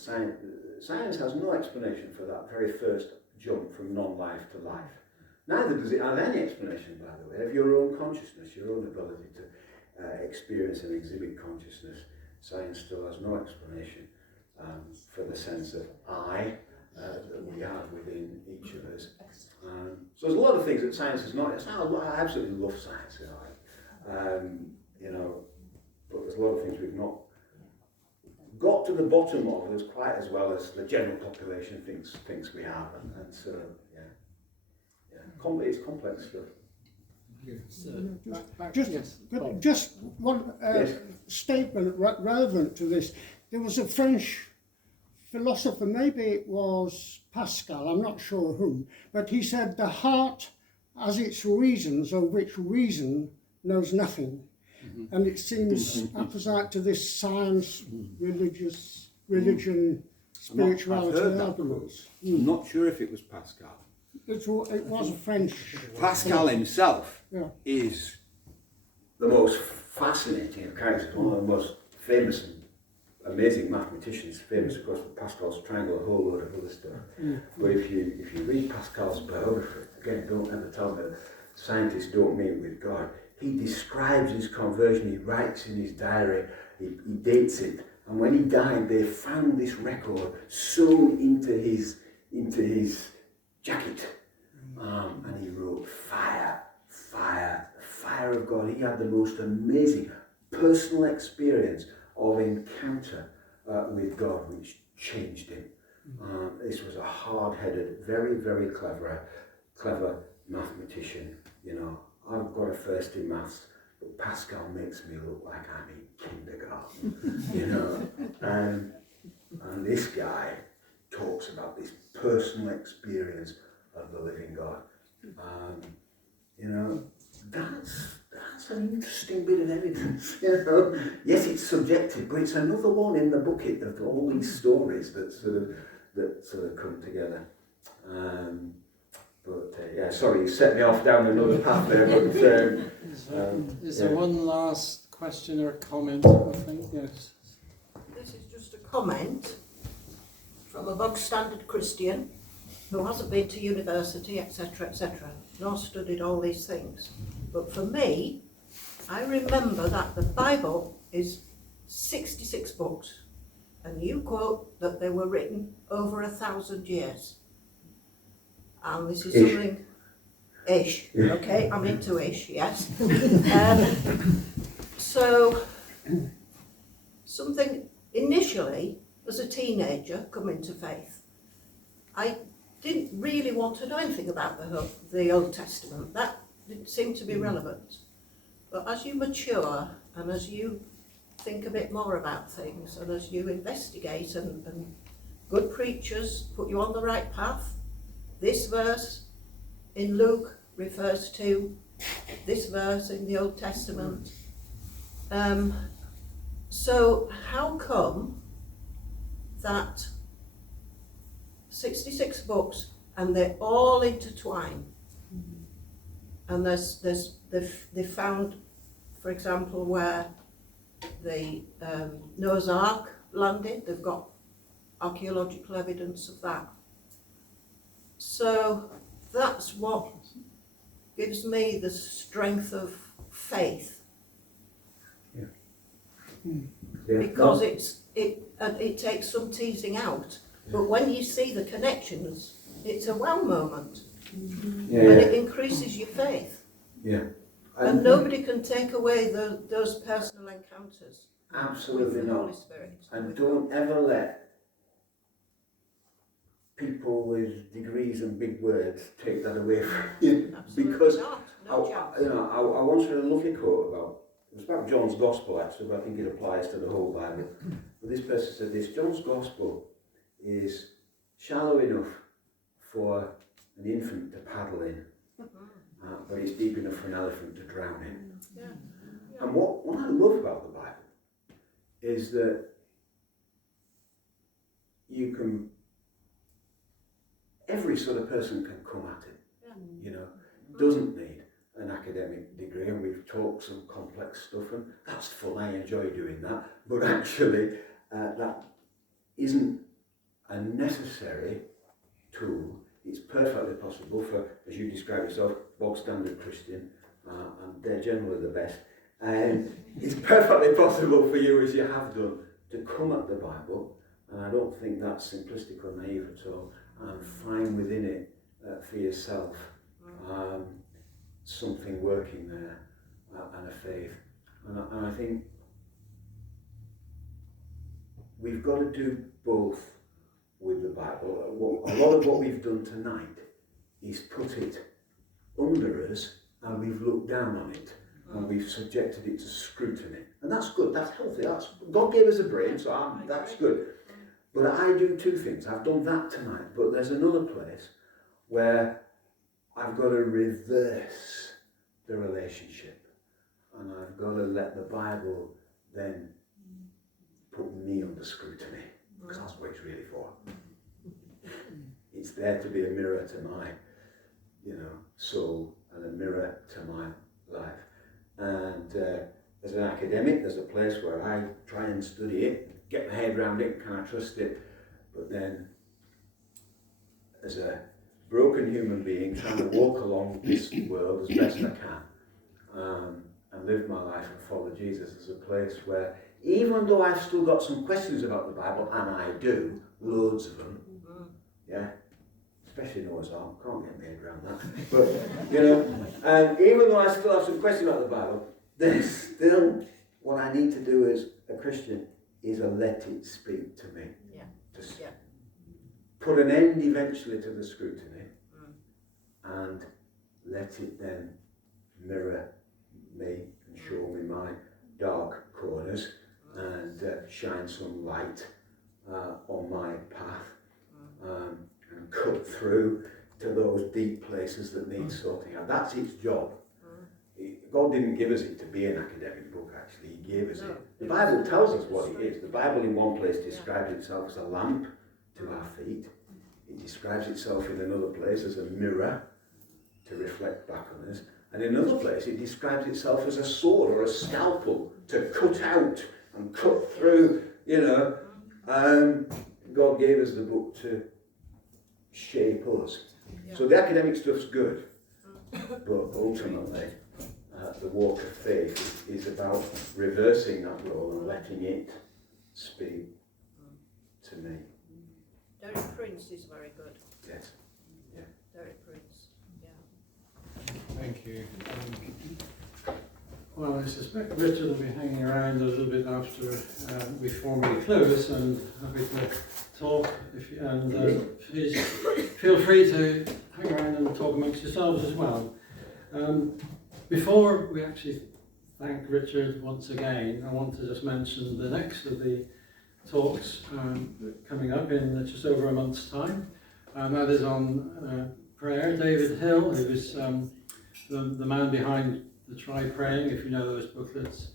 science has no explanation for that very first jump from non-life to life. Neither does it have any explanation, by the way, of your own consciousness, your own ability to experience and exhibit consciousness. Science still has no explanation for the sense of I that we have within each of us. So there's a lot of things that science is not. I absolutely love science, you know, but there's a lot of things we've not got to the bottom of as quite as well as the general population thinks we have, and so it's complex stuff. Just one statement relevant to this. There was a French philosopher, maybe it was Pascal, I'm not sure whom, but he said the heart has its reasons of which reason knows nothing. Mm-hmm. And it seems opposite to this science, religion, spirituality arguments. I'm not sure if it was Pascal. It was a French. Pascal himself is the most fascinating of characters, one of the most famous and amazing mathematicians, famous of course for Pascal's triangle, a whole load of other stuff. But if you read Pascal's biography, again, don't ever tell me that scientists don't meet with God. He describes his conversion, he writes in his diary, he dates it, and when he died they found this record sewn into his jacket, and he wrote fire, the fire of God. He had the most amazing personal experience of encounter with God, which changed him. This was a hard-headed, very, very clever mathematician. You know, I've got a first in maths, but Pascal makes me look like I'm in kindergarten. You know, and this guy talks about this personal experience of the living God. You know, that's an interesting bit of evidence. You know, yes, it's subjective, but it's another one in the bucket of all these stories that sort of come together. Yeah, sorry, you set me off down another path there. But is there one last question or comment? I think yes. This is just a comment from a bog standard Christian who hasn't been to university, etc., nor studied all these things. But for me, I remember that the Bible is 66 books, and you quote that they were written over 1,000 years. And this is something ish, okay? I'm into ish, yes. So, something initially, as a teenager, coming to faith, I didn't really want to know anything about the Old Testament. That didn't seem to be relevant. But as you mature and as you think a bit more about things and as you investigate and good preachers put you on the right path, this verse in Luke refers to this verse in the Old Testament. So how come that 66 books and they're all intertwined? And they've found, for example, where the Noah's Ark landed, they've got archaeological evidence of that. So that's what gives me the strength of faith. Yeah. Because it takes some teasing out. But when you see the connections, it's a wow moment. And it increases your faith. Yeah. And nobody can take away those personal encounters. Absolutely with the not. Holy Spirit. And don't ever let people with degrees and big words take that away from you. Absolutely Because not. No chance. I once read a lovely quote it was about John's Gospel actually, but I think it applies to the whole Bible. But this person said this: John's Gospel is shallow enough for an infant to paddle in, but it's deep enough for an elephant to drown in. Yeah. And what I love about the Bible is that every sort of person can come at it. Yeah. You know, doesn't need an academic degree, and we've talked some complex stuff, and that's fun. I enjoy doing that. But actually, that isn't a necessary tool. It's perfectly possible for, as you describe yourself, bog standard Christian, and they're generally the best. And it's perfectly possible for you, as you have done, to come at the Bible, and I don't think that's simplistic or naive at all, and find within it for yourself something working there, and a faith. And I think we've got to do both with the Bible. A lot of what we've done tonight is put it under us, and we've looked down on it, and we've subjected it to scrutiny. And that's good, that's healthy. God gave us a brain, so that's good. But I do two things. I've done that tonight, but there's another place where I've got to reverse the relationship, and I've got to let the Bible then put me under scrutiny, because that's what it's really for. It's there to be a mirror to my, soul, and a mirror to my life. And as an academic, there's a place where I try and study it, get my head around it, can I trust it? But then, as a broken human being, trying to walk along this world as best I can, and live my life and follow Jesus, is a place where, even though I've still got some questions about the Bible, and I do, loads of them, yeah, especially Noah's Ark, can't get my head around that, but, and even though I still have some questions about the Bible, there's still, what I need to do as a Christian is let it speak to me. Yeah. Just Yeah. put an end eventually to the scrutiny, and let it then mirror me and show me my dark corners and shine some light on my path and cut through to those deep places that need sorting out. That's its job. God didn't give us it to be an academic book, actually. He gave us it. The Bible tells us what it is. The Bible in one place describes itself as a lamp to our feet. It describes itself in another place as a mirror to reflect back on us. And in another place it describes itself as a sword or a scalpel to cut out and cut through, you know. God gave us the book to shape us. So the academic stuff's good, but ultimately the walk of faith is about reversing that role and letting it speak to me. Derek Prince is very good. Yes. Yeah. Derek Prince. Yeah. Thank you. Well, I suspect Richard will be hanging around a little bit after we formally close, and happy to talk. Please feel free to hang around and talk amongst yourselves as well. Before we actually thank Richard once again, I want to just mention the next of the talks coming up in just over a month's time. That is on prayer. David Hill, who is the man behind the Try Praying, if you know those booklets.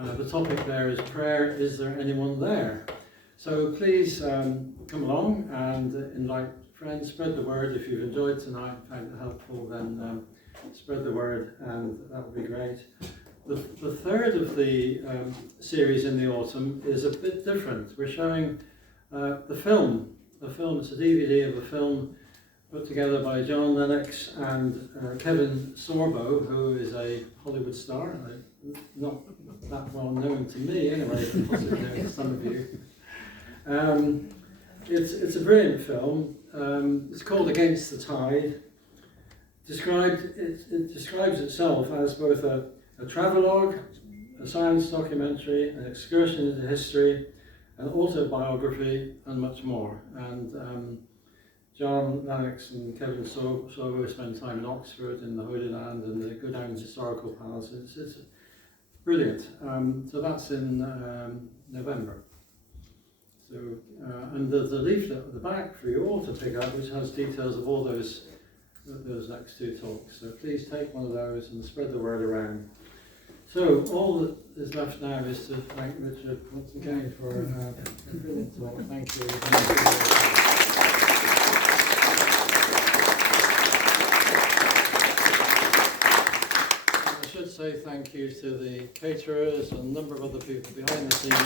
The topic there is prayer, is there anyone there? So please come along and invite friends, spread the word. If you've enjoyed tonight, found it helpful, then spread the word, and that would be great. The third of the series in the autumn is a bit different. We're showing the film. It's a DVD of a film put together by John Lennox and Kevin Sorbo, who is a Hollywood star, not that well known to me anyway, but possibly known to some of you. It's a brilliant film. It's called Against the Tide. It describes itself as both a travelogue, a science documentary, an excursion into history, an autobiography, and much more. And John Lennox and Kevin Sorbo spend time in Oxford, in the Holy Land, and they go down historical paths. It's brilliant. So that's in November. So, and there's a leaflet at the back for you all to pick up, which has details of all those next two talks. So please take one of those and spread the word around. So all that is left now is to thank Richard once again for a brilliant talk. Thank you. I should say thank you to the caterers and a number of other people behind the scenes.